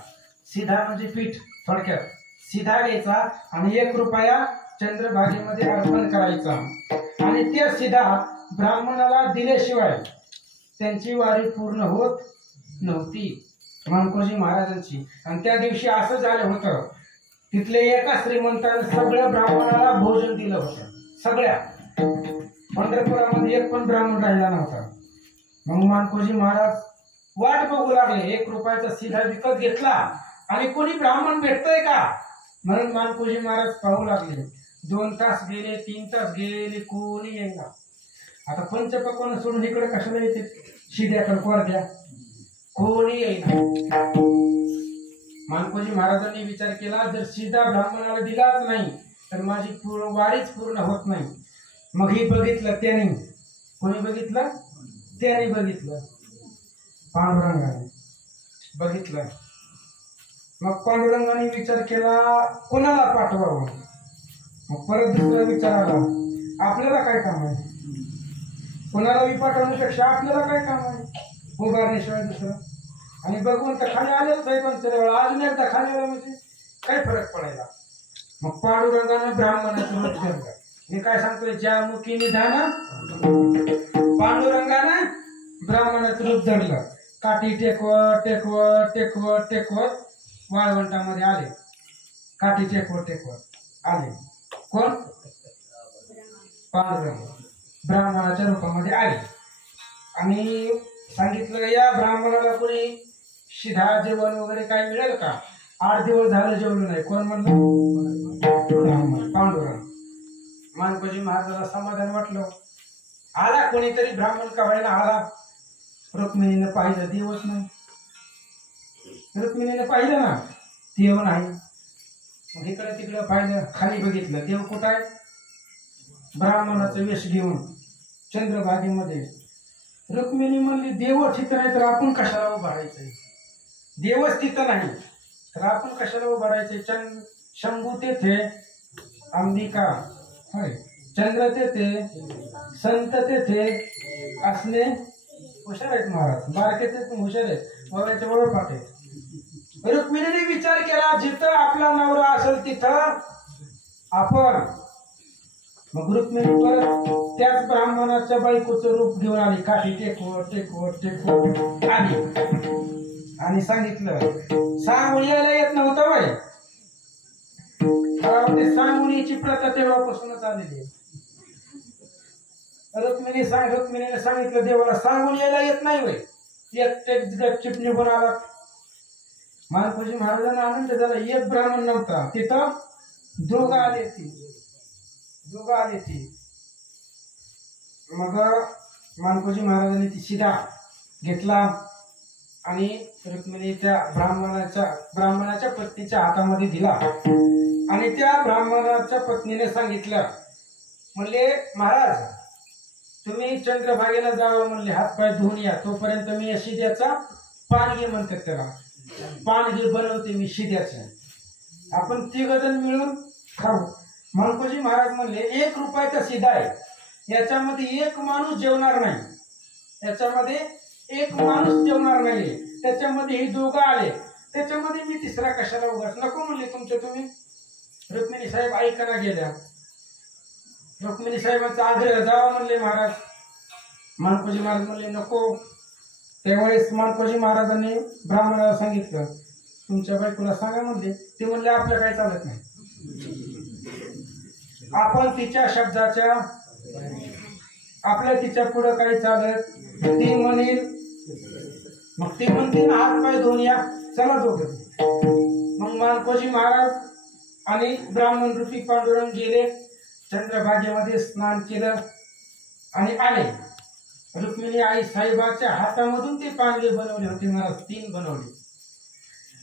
सिधा म्हणजे पीठ, थोडक्यात सिधा घ्यायचा आणि 1 रुपया चंद्रभागेमध्ये अर्पण करायचा. आणि त्या सिधा ब्राह्मणाला दिल्याशिवाय त्यांची वारी पूर्ण होत नव्हती, मानकोजी महाराजांची. आणि त्या दिवशी असं झालं होतं, तिथले एका श्रीमंताने सगळ्या ब्राह्मणाला भोजन दिलं होतं. सगळ्या पंढरपुरामध्ये एक पण ब्राह्मण राहिला नव्हता. मग मानकोजी महाराज वाट बघू लागले. 1 रुपयाचा सीधा विकत घेतला आणि कोणी ब्राह्मण भेटतोय का म्हणून मानकोजी महाराज पाहू लागले. 2 तास गेले, 3 तास गेले, कोणी येईना. आता पंचपक्वान्न सोडून इकडे कशाला येते शिद्याकडे कोरड्या, कोणी येईना. मानकोजी महाराजांनी विचार केला, जर सीधा ब्राह्मणाला दिलाच नाही तर माझी वारीच पूर्ण होत नाही. मग ही बघितलं त्याने, कोणी बघितलं? त्याने बघितलं, पांडुरंगाने बघितलं. मग पांडुरंगाने विचार केला कोणाला पाठवावं. मग परत दुसरा विचार आला, आपल्याला काय काम आहे, कोणाला बी पाठवण्यापेक्षा आपल्याला काय काम आहे उभारण्याशिवाय दुसरं. आणि भगवंत खाली आलेच आहे पण अजून एकदा खाली आला म्हणजे काय फरक पडायला. मग पांडुरंगाने ब्राह्मणाचं रूप धरलं. मी काय सांगतोय, ज्या मुखी निधान पांडुरंगाने ब्राह्मणाचं रूप धरलं. काठी टेकवत टेकवत टेकवत टेकवत वाळवंटामध्ये आले. काठी टेकवत टेकवत आले. कोण? पांडुरंग ब्राह्मणाच्या रूपामध्ये आले. आणि सांगितलं, या ब्राह्मणाला कोणी शिधा जेवण वगैरे काय मिळेल का? 8 दिवस झालं जेवलं नाही. कोण म्हणलं? ब्राह्मण, पांडुरंग. मानकोजी महाराजाला समाधान वाटलं. आला कोणीतरी ब्राह्मण का व्हायला आला. रुक्मिणीनं पाहिलं, देवच नाही. रुक्मिणीनं पाहिलं ना, देव नाही. मग इकडे तिकडे पाहिलं, खाली बघितलं, देव कुठं आहे? ब्राह्मणाचं वेश घेऊन चंद्रभागेमध्ये. रुक्मिणी म्हणली, देव तिथं नाही तर आपण कशाला उभं राहायचंय? देवच तिथं नाही तर आपण कशाला उभं राहायचंय? शंभू तेथे, अंबिका होय, चंद्र तेथे, संत तेथे असले हुशार आहेत महाराज. बारके ते हुशार आहेत, वयाच्या वळपाट आहेत. रुक्मिणीने विचार केला, जिथं आपला नवरा असेल तिथं आपण. मग रुक्मिणी परत त्याच ब्राह्मणाच्या बायकोचं रूप घेऊन आली. काठी टेकवत टेकवत टेकवत आली आणि सांगितलं, सांगून यायला येत नव्हतं बाई. सांगून याची प्रथा तेव्हापासूनच आलेली आहे. रुक्मिणीने सांगितलं देवाला, सांगून यायला येत नाही वय, एक गपचिप निघून आला. मानकोजी महाराजांना आनंद झाला. एक ब्राह्मण नव्हता तिथं, दोघं आले ती. मग मानकोजी महाराजांनी ती शिधा घेतला आणि रुक्मिणी त्या ब्राह्मणाच्या पत्नीच्या हातामध्ये दिला. आणि त्या ब्राह्मणाच्या पत्नीने सांगितलं, म्हणले महाराज तुम्ही चंद्रभागेला जावं म्हणले, हातपाय धुवून या. तोपर्यंत मी या शिद्याचा पानगी म्हणतात त्याला, पानगी बनवते मी शिद्याचं, आपण 3 जण मिळून खाऊ. मानकोजी महाराज म्हणले, 1 रुपयाचा शिदा आहे, याच्यामध्ये एक माणूस जेवणार नाही, याच्यामध्ये एक माणूस जेवणार नाही. त्याच्यामध्ये हे दोघं आले, त्याच्यामध्ये मी तिसरा कशाला उगाच. नको म्हणले तुम्ही. रुक्मिणी साहेब ऐकायला गेल्या. रुक्मिणी साहेबांचा आग्रह जावा म्हणले महाराज. मानकोजी महाराज म्हणले नको. त्यावेळेस मानकोजी महाराजांनी ब्राह्मणाला सांगितलं, तुमच्या बायकोला सांगा म्हणले. ते म्हणले आपल्या काही चालत नाही, आपण तिच्या शब्दाच्या, आपल्या तिच्या पुढं काही चालत. ती म्हणेल, मग ती म्हणते ना हात पाय धुवून या, चला दोघं. मग मानकोजी महाराज आणि ब्राह्मण रूपी पांडुरंग गेले, चंद्रभागेमध्ये स्नान केलं आणि आले. रुक्मिणी आई साहेबाच्या हातामधून ते पानगे बनवले होते महाराज, 3 बनवले.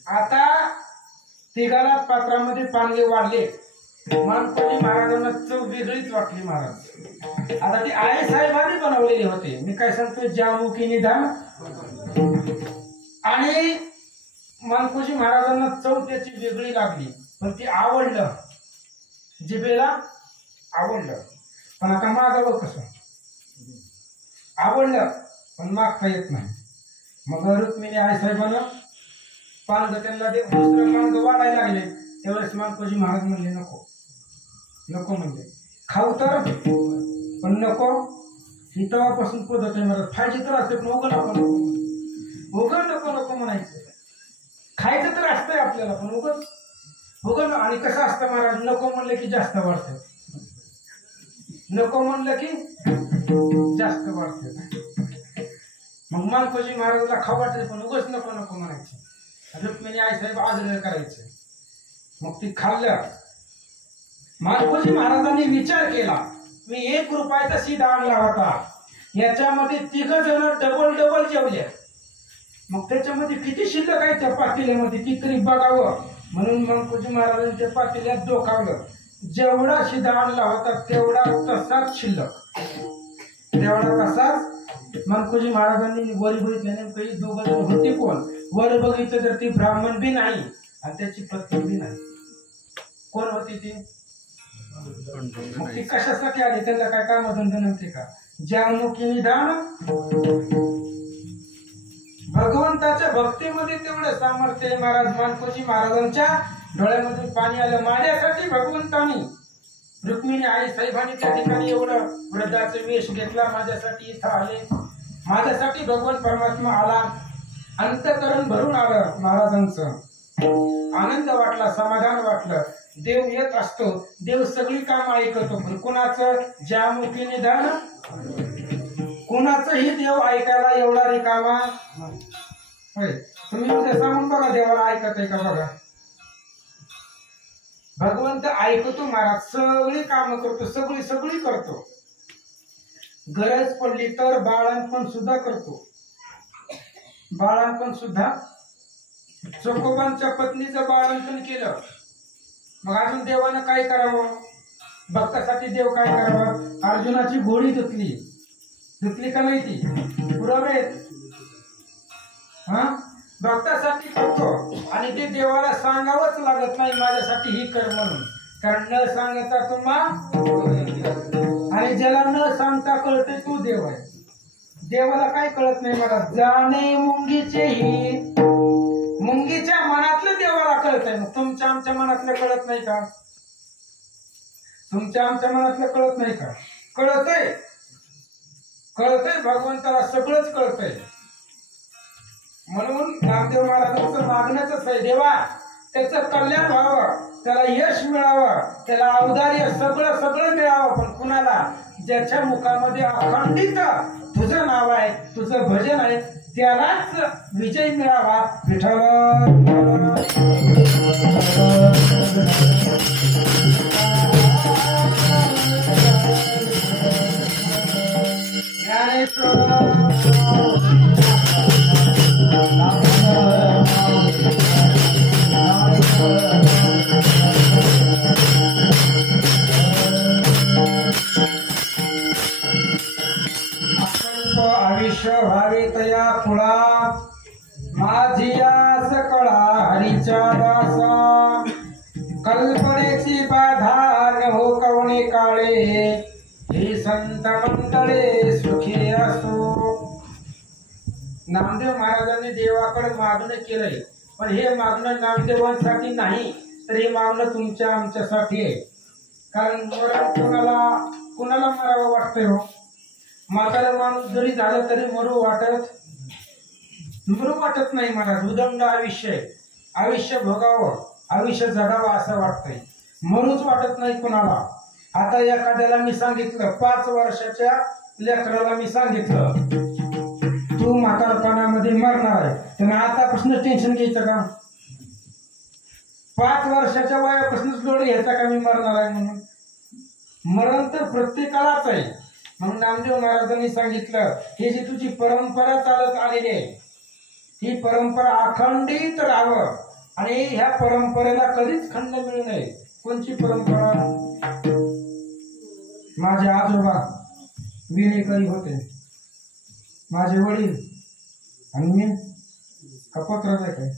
आता 3 पात्रामध्ये पानगे वाढले. मानकोजी महाराजांना चव वेगळीच वाटली महाराज. आता ते आई साहेबांनी बनवलेले होते. मी काय सांगतोय, ज्यामुखी निधान. आणि मानकोजी महाराजांना चव त्याची वेगळी लागली, पण ती आवडलं, जिभेला आवडलं. पण आता मागावं कसं? आवडलं पण मागता येत नाही. मग रुक्मिणी आई साहेबांना पानग त्यांना दुसरं पानग वाढायला लागले. त्यावेळेस मानकोजी महाराज म्हणले नको म्हणले, खाऊ तर पण नको. ही तेव्हापासून पद्धत आहे महाराज. खायची तर असते पण उगं नको म्हणायचं. खायचं तर असतंय आपल्याला पण उगं हो ना. आणि कसं असतं महाराज, नको म्हणलं की जास्त वाढतं, नको म्हणलं की जास्त वाढतं. मग मालकोजी महाराजला खाऊ वाटले पण उगाच नको नको म्हणायचं. रुक्मिणी आई साहेब आग्रह करायचे. मग ती खाल्लं. मालकोजी महाराजांनी विचार केला, मी 1 रुपयाचा सीधा आणला होता, याच्यामध्ये 3 जण डबल जेवले, मग त्याच्यामध्ये किती शिल्लक आहे त्या पातेल्यामध्ये ती तरी बघावं म्हणून मालकोजी महाराजांनी त्या पातेल्यात डोकावलं. जेवढा शिधा आणला होता तेवढा तसाच शिल्लक, तेवढा तसाच. मालकोजी महाराजांनी वर बघितल्याने काही 2 जण होती. कोण वर बघितलं तर ती ब्राह्मण बी नाही आणि त्याची पत्नी बी नाही. कोण होती ती? मग ती कशासाठी आली, त्याला काय कामधंदा नव्हते का? ज्यामुखी निधान, भगवंताच्या भक्तीमध्ये तेवढं सामर्थ्य आहे. महाराज मालकोजी महाराजांच्या डोळ्यामधून पाणी आलं. माझ्यासाठी भगवंतानी, रुक्मिणी आई साहेबांनी त्या ठिकाणी एवढं वृद्धाचं वेश घेतला, माझ्यासाठी इथं आले, माझ्यासाठी भगवान परमात्मा आला. अंतकरण भरून आलं महाराजांचं. आनंद वाटला, समाधान वाटलं. देव येत असतो, देव सगळी काम ऐकतो, पण कुणाचं ज्यामुखी निधान, कुणाचंही देव ऐकायला एवढा रिकामा होय. तुम्ही उद्या सांगून बघा देवाला ऐकत आहे का बघा. भगवंत ऐकतो महाराज, सगळी कामं करतो, सगळी करतो. गरज पडली तर बाळांपण सुद्धा करतो, बाळांपण सुद्धा. चोखोबांच्या पत्नीचं बाळांपण केलं, मग अजून देवानं काय करावं? भक्तासाठी देव काय करावं? अर्जुनाची घोडी धुतली का नाही? ती पुरावे हा भक्तासाठी करतो आणि ते देवाला सांगावंच लागत नाही माझ्यासाठी ही कर म्हणून, कारण न सांगता तुम्हा आणि ज्याला न सांगता कळते तू देव आहे. देवाला काय कळत नाही मला, जाणे मुंगीचे हित, मुंगीच्या मनातलं देवाला कळतंय. मग तुमच्या आमच्या मनातलं कळत नाही का? तुमच्या आमच्या मनातलं कळत नाही का? कळतंय, कळतंय. भगवंताला सगळंच कळतंय. म्हणून नामदेव महाराजांचं मागण्याच आहे, देवा त्याचं कल्याण व्हावं, त्याला यश मिळावं, त्याला औदार्य सगळं मिळावं. पण कुणाला? ज्याच्या मुखामध्ये अखंडित तुझं नाव आहे, तुझं भजन आहे, त्यालाच विजय मिळावा. विठ्ठल आयुष्य व्हावे तया फुळा, माझिया सकळा हरीच्या दासा, कल्पनेची बाधा न हो कवणे काळे, हे संत मंडळे सुखी असो. नामदेव महाराजांनी देवाकडे मागणं केलंय, पण हे मागणं नामदेवांसाठी नाही, तर हे मागणं तुमच्या आमच्यासाठी आहे. कारण मरण कुणाला मरावं वाटतंय हो? म्हातारा माणूस जरी झालं तरी मरू वाटत नाही महाराज. उदंड आयुष्य भोगावं, आयुष्य जगावं असं वाटतंय, मरूच वाटत नाही कुणाला. आता एखाद्याला मी सांगितलं, 5 वर्षाच्या लेकराला मी सांगितलं तू म्हातारपणामध्ये मरणार आहे, त्यानं आतापासून टेन्शन घ्यायचं का? 5 वर्षाच्या वयापासूनच लोड घ्यायचा का मी मरणार आहे म्हणून? मरण तर प्रत्येकालाच आहे. म्हणून नामदेव महाराजांनी सांगितलं, ही जी तुझी परंपरा चालत आलेली आहे, ही परंपरा अखंडित राहावं आणि ह्या परंपरेला कधीच खंड मिळू नये. कोणची परंपरा? माझे आजोबा विणेकरी होते, माझे वडील आणि मी कपत्राच आहे काय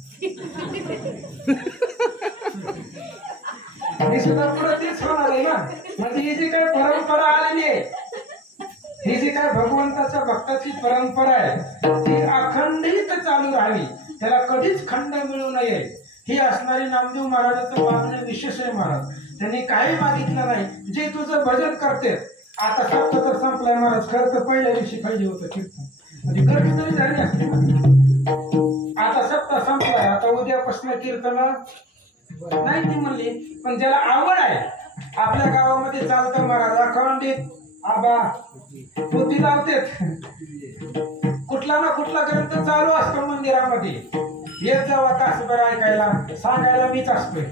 आणि सुद्धा पुढे तेच होणार आहे ना. म्हणजे ही जी काय परंपरा आलेली आहे, ही जी काय भगवंताच्या भक्ताची परंपरा आहे, ती अखंडित चालू राहावी, त्याला कधीच खंड मिळू नये. ही असणारी नामदेव महाराजांचं मागणं विशेष आहे. महाराज त्यांनी काही मागितलं नाही. जे तुझं भजन करते, आता सप्ताह तर संपलाय महाराज, खरं तर पहिल्या दिवशी पाहिजे होतं कीर्तन, म्हणजे गर्दी तरी झाली असते. आता सप्ताह संपलाय, आता उद्यापासून कीर्तन नाही ती म्हणली, पण ज्याला आवड आहे आपल्या गावामध्ये चालतं महाराज अखंडित आबा पोथी लावतेत, कुठला ना कुठला ग्रंथ चालू असतो मंदिरामध्ये. येत जावा तासभर ऐकायला, सांगायला मीच असतोय.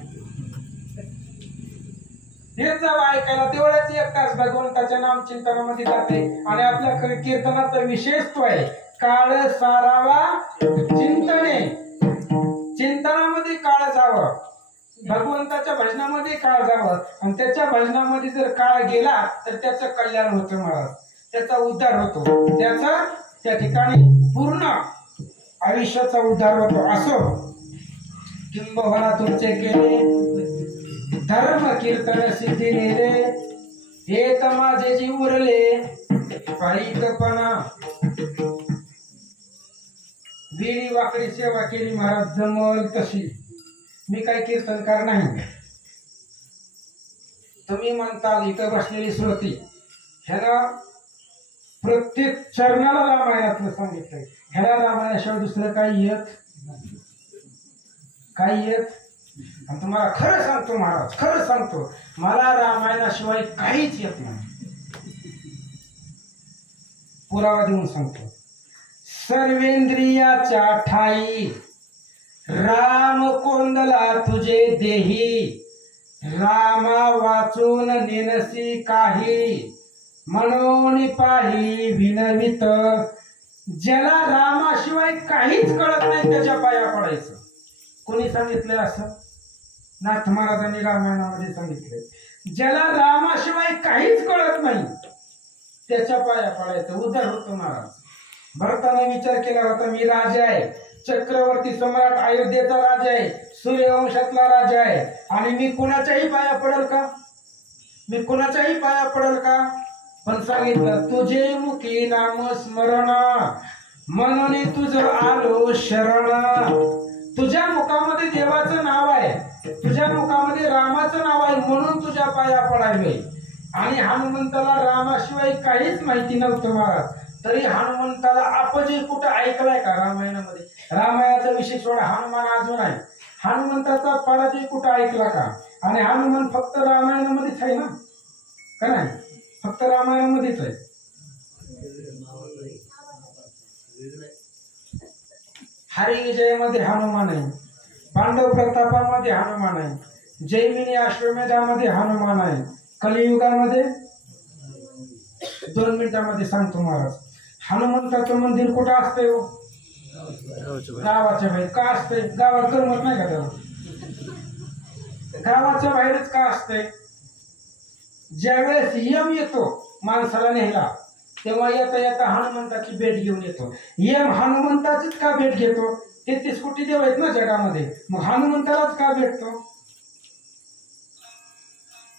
येत जावा ऐकायला, तेवढ्याच एक तास भगवंताच्या नाम चिंतनामध्ये जाते. आणि आपल्या कीर्तनाचा विशेष तो आहे काळ सारावा चिंतने. चिंतनामध्ये काळ जावं, भगवंताच्या भजनामध्ये काळ जावं. आणि त्याच्या भजनामध्ये जर काळ गेला तर त्याचं कल्याण होतं महाराज, त्याचा उद्धार होतो, त्याचा त्या ठिकाणी पूर्ण आयुष्याचा उद्धार होतो. असो किंबहुना तुमचे केले धर्म कीर्तन सिद्धी नेले, हे तर माझे जीव उरले पायिकपणा. विडी वाकडी सेवा केली महाराज जमल तशी. मी काही कीर्तनकार नाही. तुम्ही म्हणताल इथं बसलेली श्रोती, ह्याला प्रत्येक चरणाला रामायणातलं सांगितलंय, ह्याला रामायणाशिवाय दुसरं काही येत आणि तुम्हाला खरं सांगतो महाराज, खरं सांगतो, मला रामायणाशिवाय काहीच येत नाही. पुरावा देऊन सांगतो. सर्वेंद्रियाच्या ठाई राम कोंदला तुझे देही, रामा वाचून नेनसी काही, म्हणून पाही विनवित. ज्याला रामाशिवाय काहीच कळत नाही त्याच्या पाया पडायचं. कोणी सांगितलंय असं? नाथ महाराजांनी रामायणामध्ये सांगितलंय. ज्याला रामाशिवाय काहीच कळत नाही त्याच्या पाया पडायचं, उद्धार होतो महाराज. भरताने विचार केला होता, मी राजा आहे, चक्रवर्ती सम्राट अयोध्येचा राजा आहे, सूर्यवंशातला राजा आहे, आणि मी कोणाच्याही पाया पडेल का? मी कोणाच्याही पाया पडेल का? पण सांगितलं तुझे मुखी नाम स्मरण, म्हणून तुझं आलो शरण. तुझ्या मुखामध्ये देवाचं नाव आहे, तुझ्या मुखामध्ये रामाचं नाव आहे, म्हणून तुझ्या पाया पडावे. आणि हनुमंताला रामाशिवाय काहीच माहिती नव्हतं महाराज, तरी हनुमंताला अपजय कुठं ऐकलाय का रामायणामध्ये? रामायणाचा विषय सोडा, हनुमान अजून आहे. हनुमंताचा पराजय कुठं ऐकला का? आणि हनुमान फक्त रामायणामध्येच आहे ना, का नाही? फक्त रामायणामध्येच आहे. हरिविजयामध्ये हनुमान आहे, पांडव प्रतापामध्ये हनुमान आहे, जैमिनी अश्वमेधामध्ये हनुमान आहे, कलियुगामध्ये 2 मिनिटांमध्ये सांगतो महाराज. हनुमंताचं मंदिर कुठं असतंय? गावाच्या बाहेर. का असतंय? गावात करमत नाही का त्याला? गावाच्या बाहेरच का असतंय? ज्यावेळेस यम येतो माणसाला नेला, तेव्हा येता येता हनुमंताची भेट घेऊन येतो. यम हनुमंताचीच का भेट घेतो? 33 कोटी देव आहेत ना जगामध्ये, मग हनुमंतालाच का भेटतो?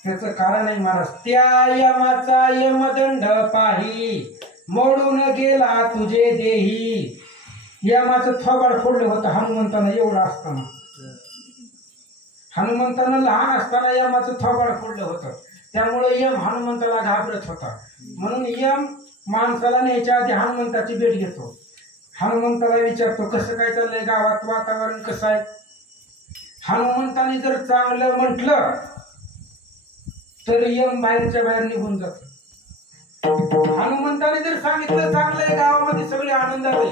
त्याचं कारण आहे महाराज. त्या यमाचा यमदंड पाही, मोडून गेला तुझे देही. यमाचं थोबाड फोडलं होतं हनुमंतानं एवढं असताना. हनुमंतानं लहान असताना यमाचं थोबाड फोडलं होतं, त्यामुळे यम हनुमंताला घाबरत होता. म्हणून यम माणसाला न्यायच्या आधी हनुमंताची भेट घेतो. हनुमंताला विचारतो कसं काय चाललंय गावात, वातावरण कसं आहे. हनुमंताने जर चांगलं म्हटलं तर यम बाहेरच्या बाहेर निघून जातो. हनुमंताने जर सांगितलं चांगलं आहे गावामध्ये सगळे आनंदात आहे,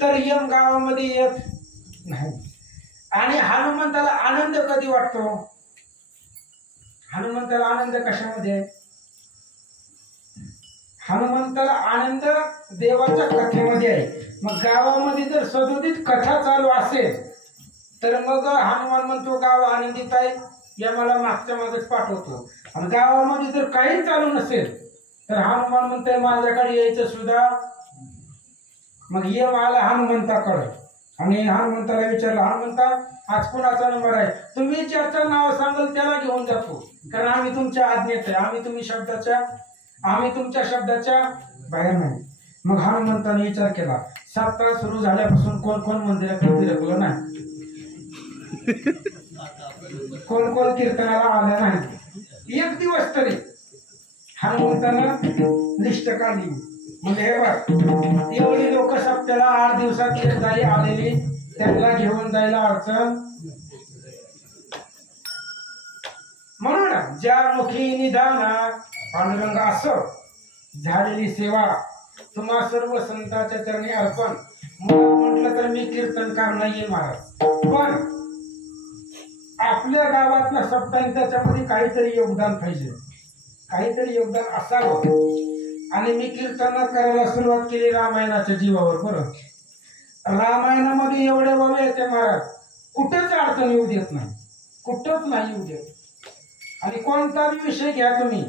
तर यम गावामध्ये येत नाही. आणि हनुमंताला आनंद कधी वाटतो? हनुमंताला आनंद कशामध्ये आहे? हनुमंताला आनंद देवाच्या कथेमध्ये आहे. मग गावामध्ये जर सदोदित कथा चालू असेल तर मग हनुमान म्हणतो गाव आनंदित आहे, यमाला मागच्या मागच पाठवतो. आणि गावामध्ये जर काही चालू नसेल तर हनुमान म्हणतोय माझ्याकडे यायचं सुद्धा. मग यम आला हनुमंताकडे आणि हनुमंताला विचारलं, हनुमंता आज कुणाचा नंबर आहे? तुम्ही ज्याचं नाव सांगाल त्याला घेऊन जातो, कारण आम्ही तुमच्या आज्ञेत आहे, आम्ही तुमच्या शब्दाच्या बाहेर नाही. मग हनुमंताने विचार केला, सप्ताह सुरू झाल्यापासून कोण कोण मंदिरात फिरकलं नाही, कोण कोण कीर्तनाला आल्या नाही, एक दिवस तरी. हनुमंतानं लिस्ट काढली, म्हणजे हे बघ एवढी लोक सप्त्याला 8 दिवसात एक जाई आलेली, त्यांना घेऊन जायला अडचण ज्या मुखी निदान पांडुरंग असो झालेली सेवा तुम्हा सर्व संतांच्या चरणी अर्पण. म्हटलं तर मी कीर्तनकार नाहीये महाराज, पण आपल्या गावातला सप्ताह त्याच्यामध्ये काहीतरी योगदान पाहिजे, काहीतरी योगदान असावं. आणि मी कीर्तन करायला सुरुवात केली रामायणाच्या जीवावर. बरं, रामायणामध्ये एवढे बाबे येते महाराज, कुठेच अडचण येऊ देत नाही, कुठंच नाही येऊ देत. आणि कोणता विषय घ्या तुम्ही.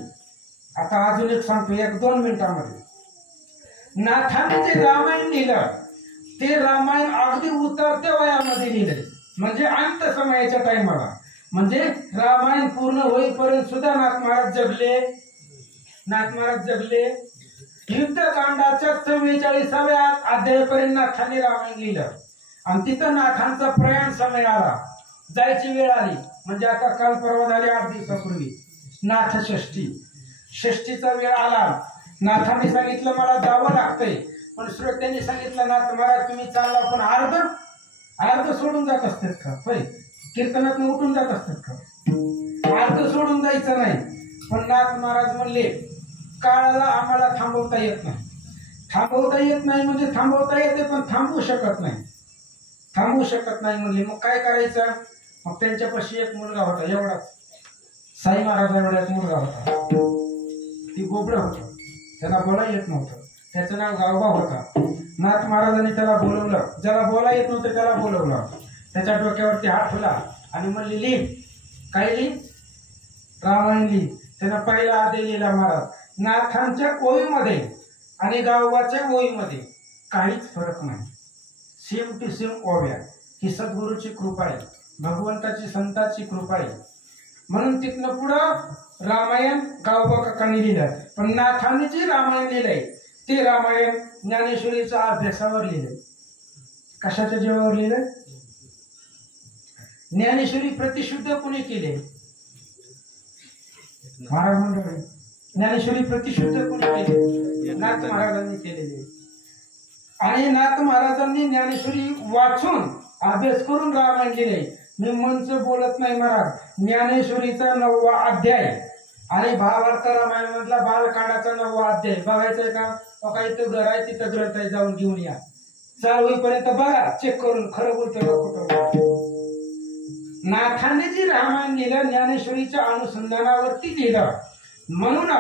आता अजून एक सांगतो 1-2 मिनिटांमध्ये. नाथाने जे रामायण लिहिलं ते रामायण अगदी उतरत्या वयामध्ये लिहिलंय, म्हणजे अंत समयाच्या टाइमाला. म्हणजे रामायण पूर्ण होईपर्यंत सुद्धा नाथ महाराज जगले. नाथ महाराज जगले. युद्धकांडाच्या 44व्या अध्यायापर्यंत नाथाने रामायण लिहिलं. आणि तिथं नाथांचा प्रयाण समय आला, जायची वेळ आली. म्हणजे आता काल परवा झाले 8 दिवसापूर्वी नाथ षष्टीचा वेळ आला. नाथांनी सांगितलं मला जावं लागतंय, पण श्रोत्यांनी सांगितलं नाथ महाराज तुम्ही चालला, पण अर्ध सोडून जात असतात का? होय, कीर्तनात उठून जात असतात का? अर्ध सोडून जायचं नाही. पण नाथ महाराज म्हणले काळाला आम्हाला थांबवता येत नाही. थांबवता येत नाही म्हणजे थांबवता येते पण थांबवू शकत नाही, थांबवू शकत नाही म्हणले. मग काय करायचं? मग त्यांच्यापाशी एक मुलगा होता, एवढाच साई महाराज एवढा एक मुलगा होता. ती गोबड होतं, त्याला बोला येत नव्हतं. त्याचं नाव गावबा होता. नाथ महाराजांनी त्याला बोलवलं, ज्याला बोला येत नव्हतं त्याला बोलवलं. त्याच्या डोक्यावरती हात ठेवला आणि म्हणली लिह. काय लिह? रामायण लिह. त्यानं पहिला आदेश लिहिला महाराज. नाथांच्या ओळीमध्ये आणि गावबाच्या ओळीमध्ये काहीच फरक नाही, सेम टू सेम ओव्या. ही सद्गुरूची कृपा आहे, भगवंताची संतांची कृपा आहे. म्हणून तिथनं पुढं रामायण गावबा काकांनी लिहिलं. पण नाथांनी जे रामायण लिहिलंय ते रामायण ज्ञानेश्वरीच्या अभ्यासावर लिहिलंय. कशाच्या जीवावर लिहिलंय? ज्ञानेश्वरी प्रतिशुद्ध कोणी केले? महाराज मंडळी. ज्ञानेश्वरी प्रतिशुद्ध कोणी केले? नाथ महाराजांनी केलेले. आणि नाथ महाराजांनी ज्ञानेश्वरी वाचून अभ्यास करून रामायण लिहिले. मी मंच बोलत नाही महाराज. ज्ञानेश्वरीचा 9वा अध्याय आणि भावार्थ रामायण मधला बालकांडाचा 9वा अध्याय बघायचंय का? काही इथं घर आहे, तिथं ग्रंथ आहे, जाऊन घेऊन या. चालू होईपर्यंत बघा, चेक करून खरं बोलतोय का खोटं. नाथांनी जी रामायण लिहिलं ज्ञानेश्वरीच्या अनुसंधानावरती लिहिलं. म्हणून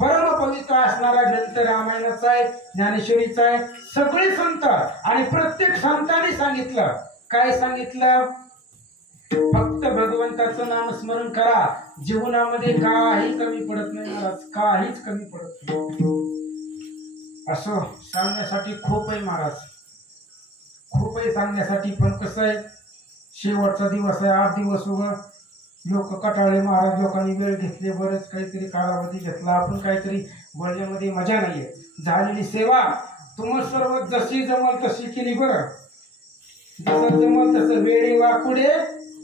परम पवित्र असणारा ग्रंथ रामायणाचा आहे, ज्ञानेश्वरीचा आहे. सगळे संत आणि प्रत्येक संतांनी सांगितलं. काय सांगितलं? फक्त भगवंताचं नाम स्मरण करा, जीवनामध्ये काही कमी पडत नाही महाराज, काहीच कमी पडत नाही. असं सांगण्यासाठी खूप आहे महाराज, खूप आहे सांगण्यासाठी. पण कसं आहे, शेवटचा दिवस आहे, 8 दिवस उभं लोक कटाळे महाराज. लोकांनी वेळ घेतले, बरेच काहीतरी कालावधी घेतला. आपण काहीतरी बोलण्यामध्ये मजा नाहीये. झालेली सेवा तुम्हाला सर्व जशी जमल तशी केली. बरं, जसं जमल तसं वेळी वाकुडे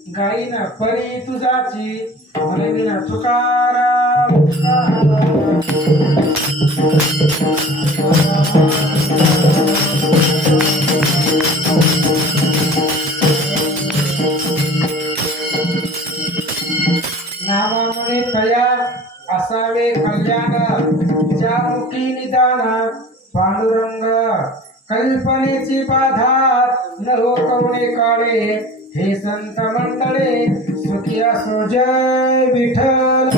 गाई ना परी तुझाची म्हणविना तुकाराम. नामामुळे तयार असावे कल्याण, ज्या मुखी निदान पांडुरंग. कल्पनेची बाधा न हो कवणे काळे, हे संत मंडळे सुखी असो जय विठ्ठल.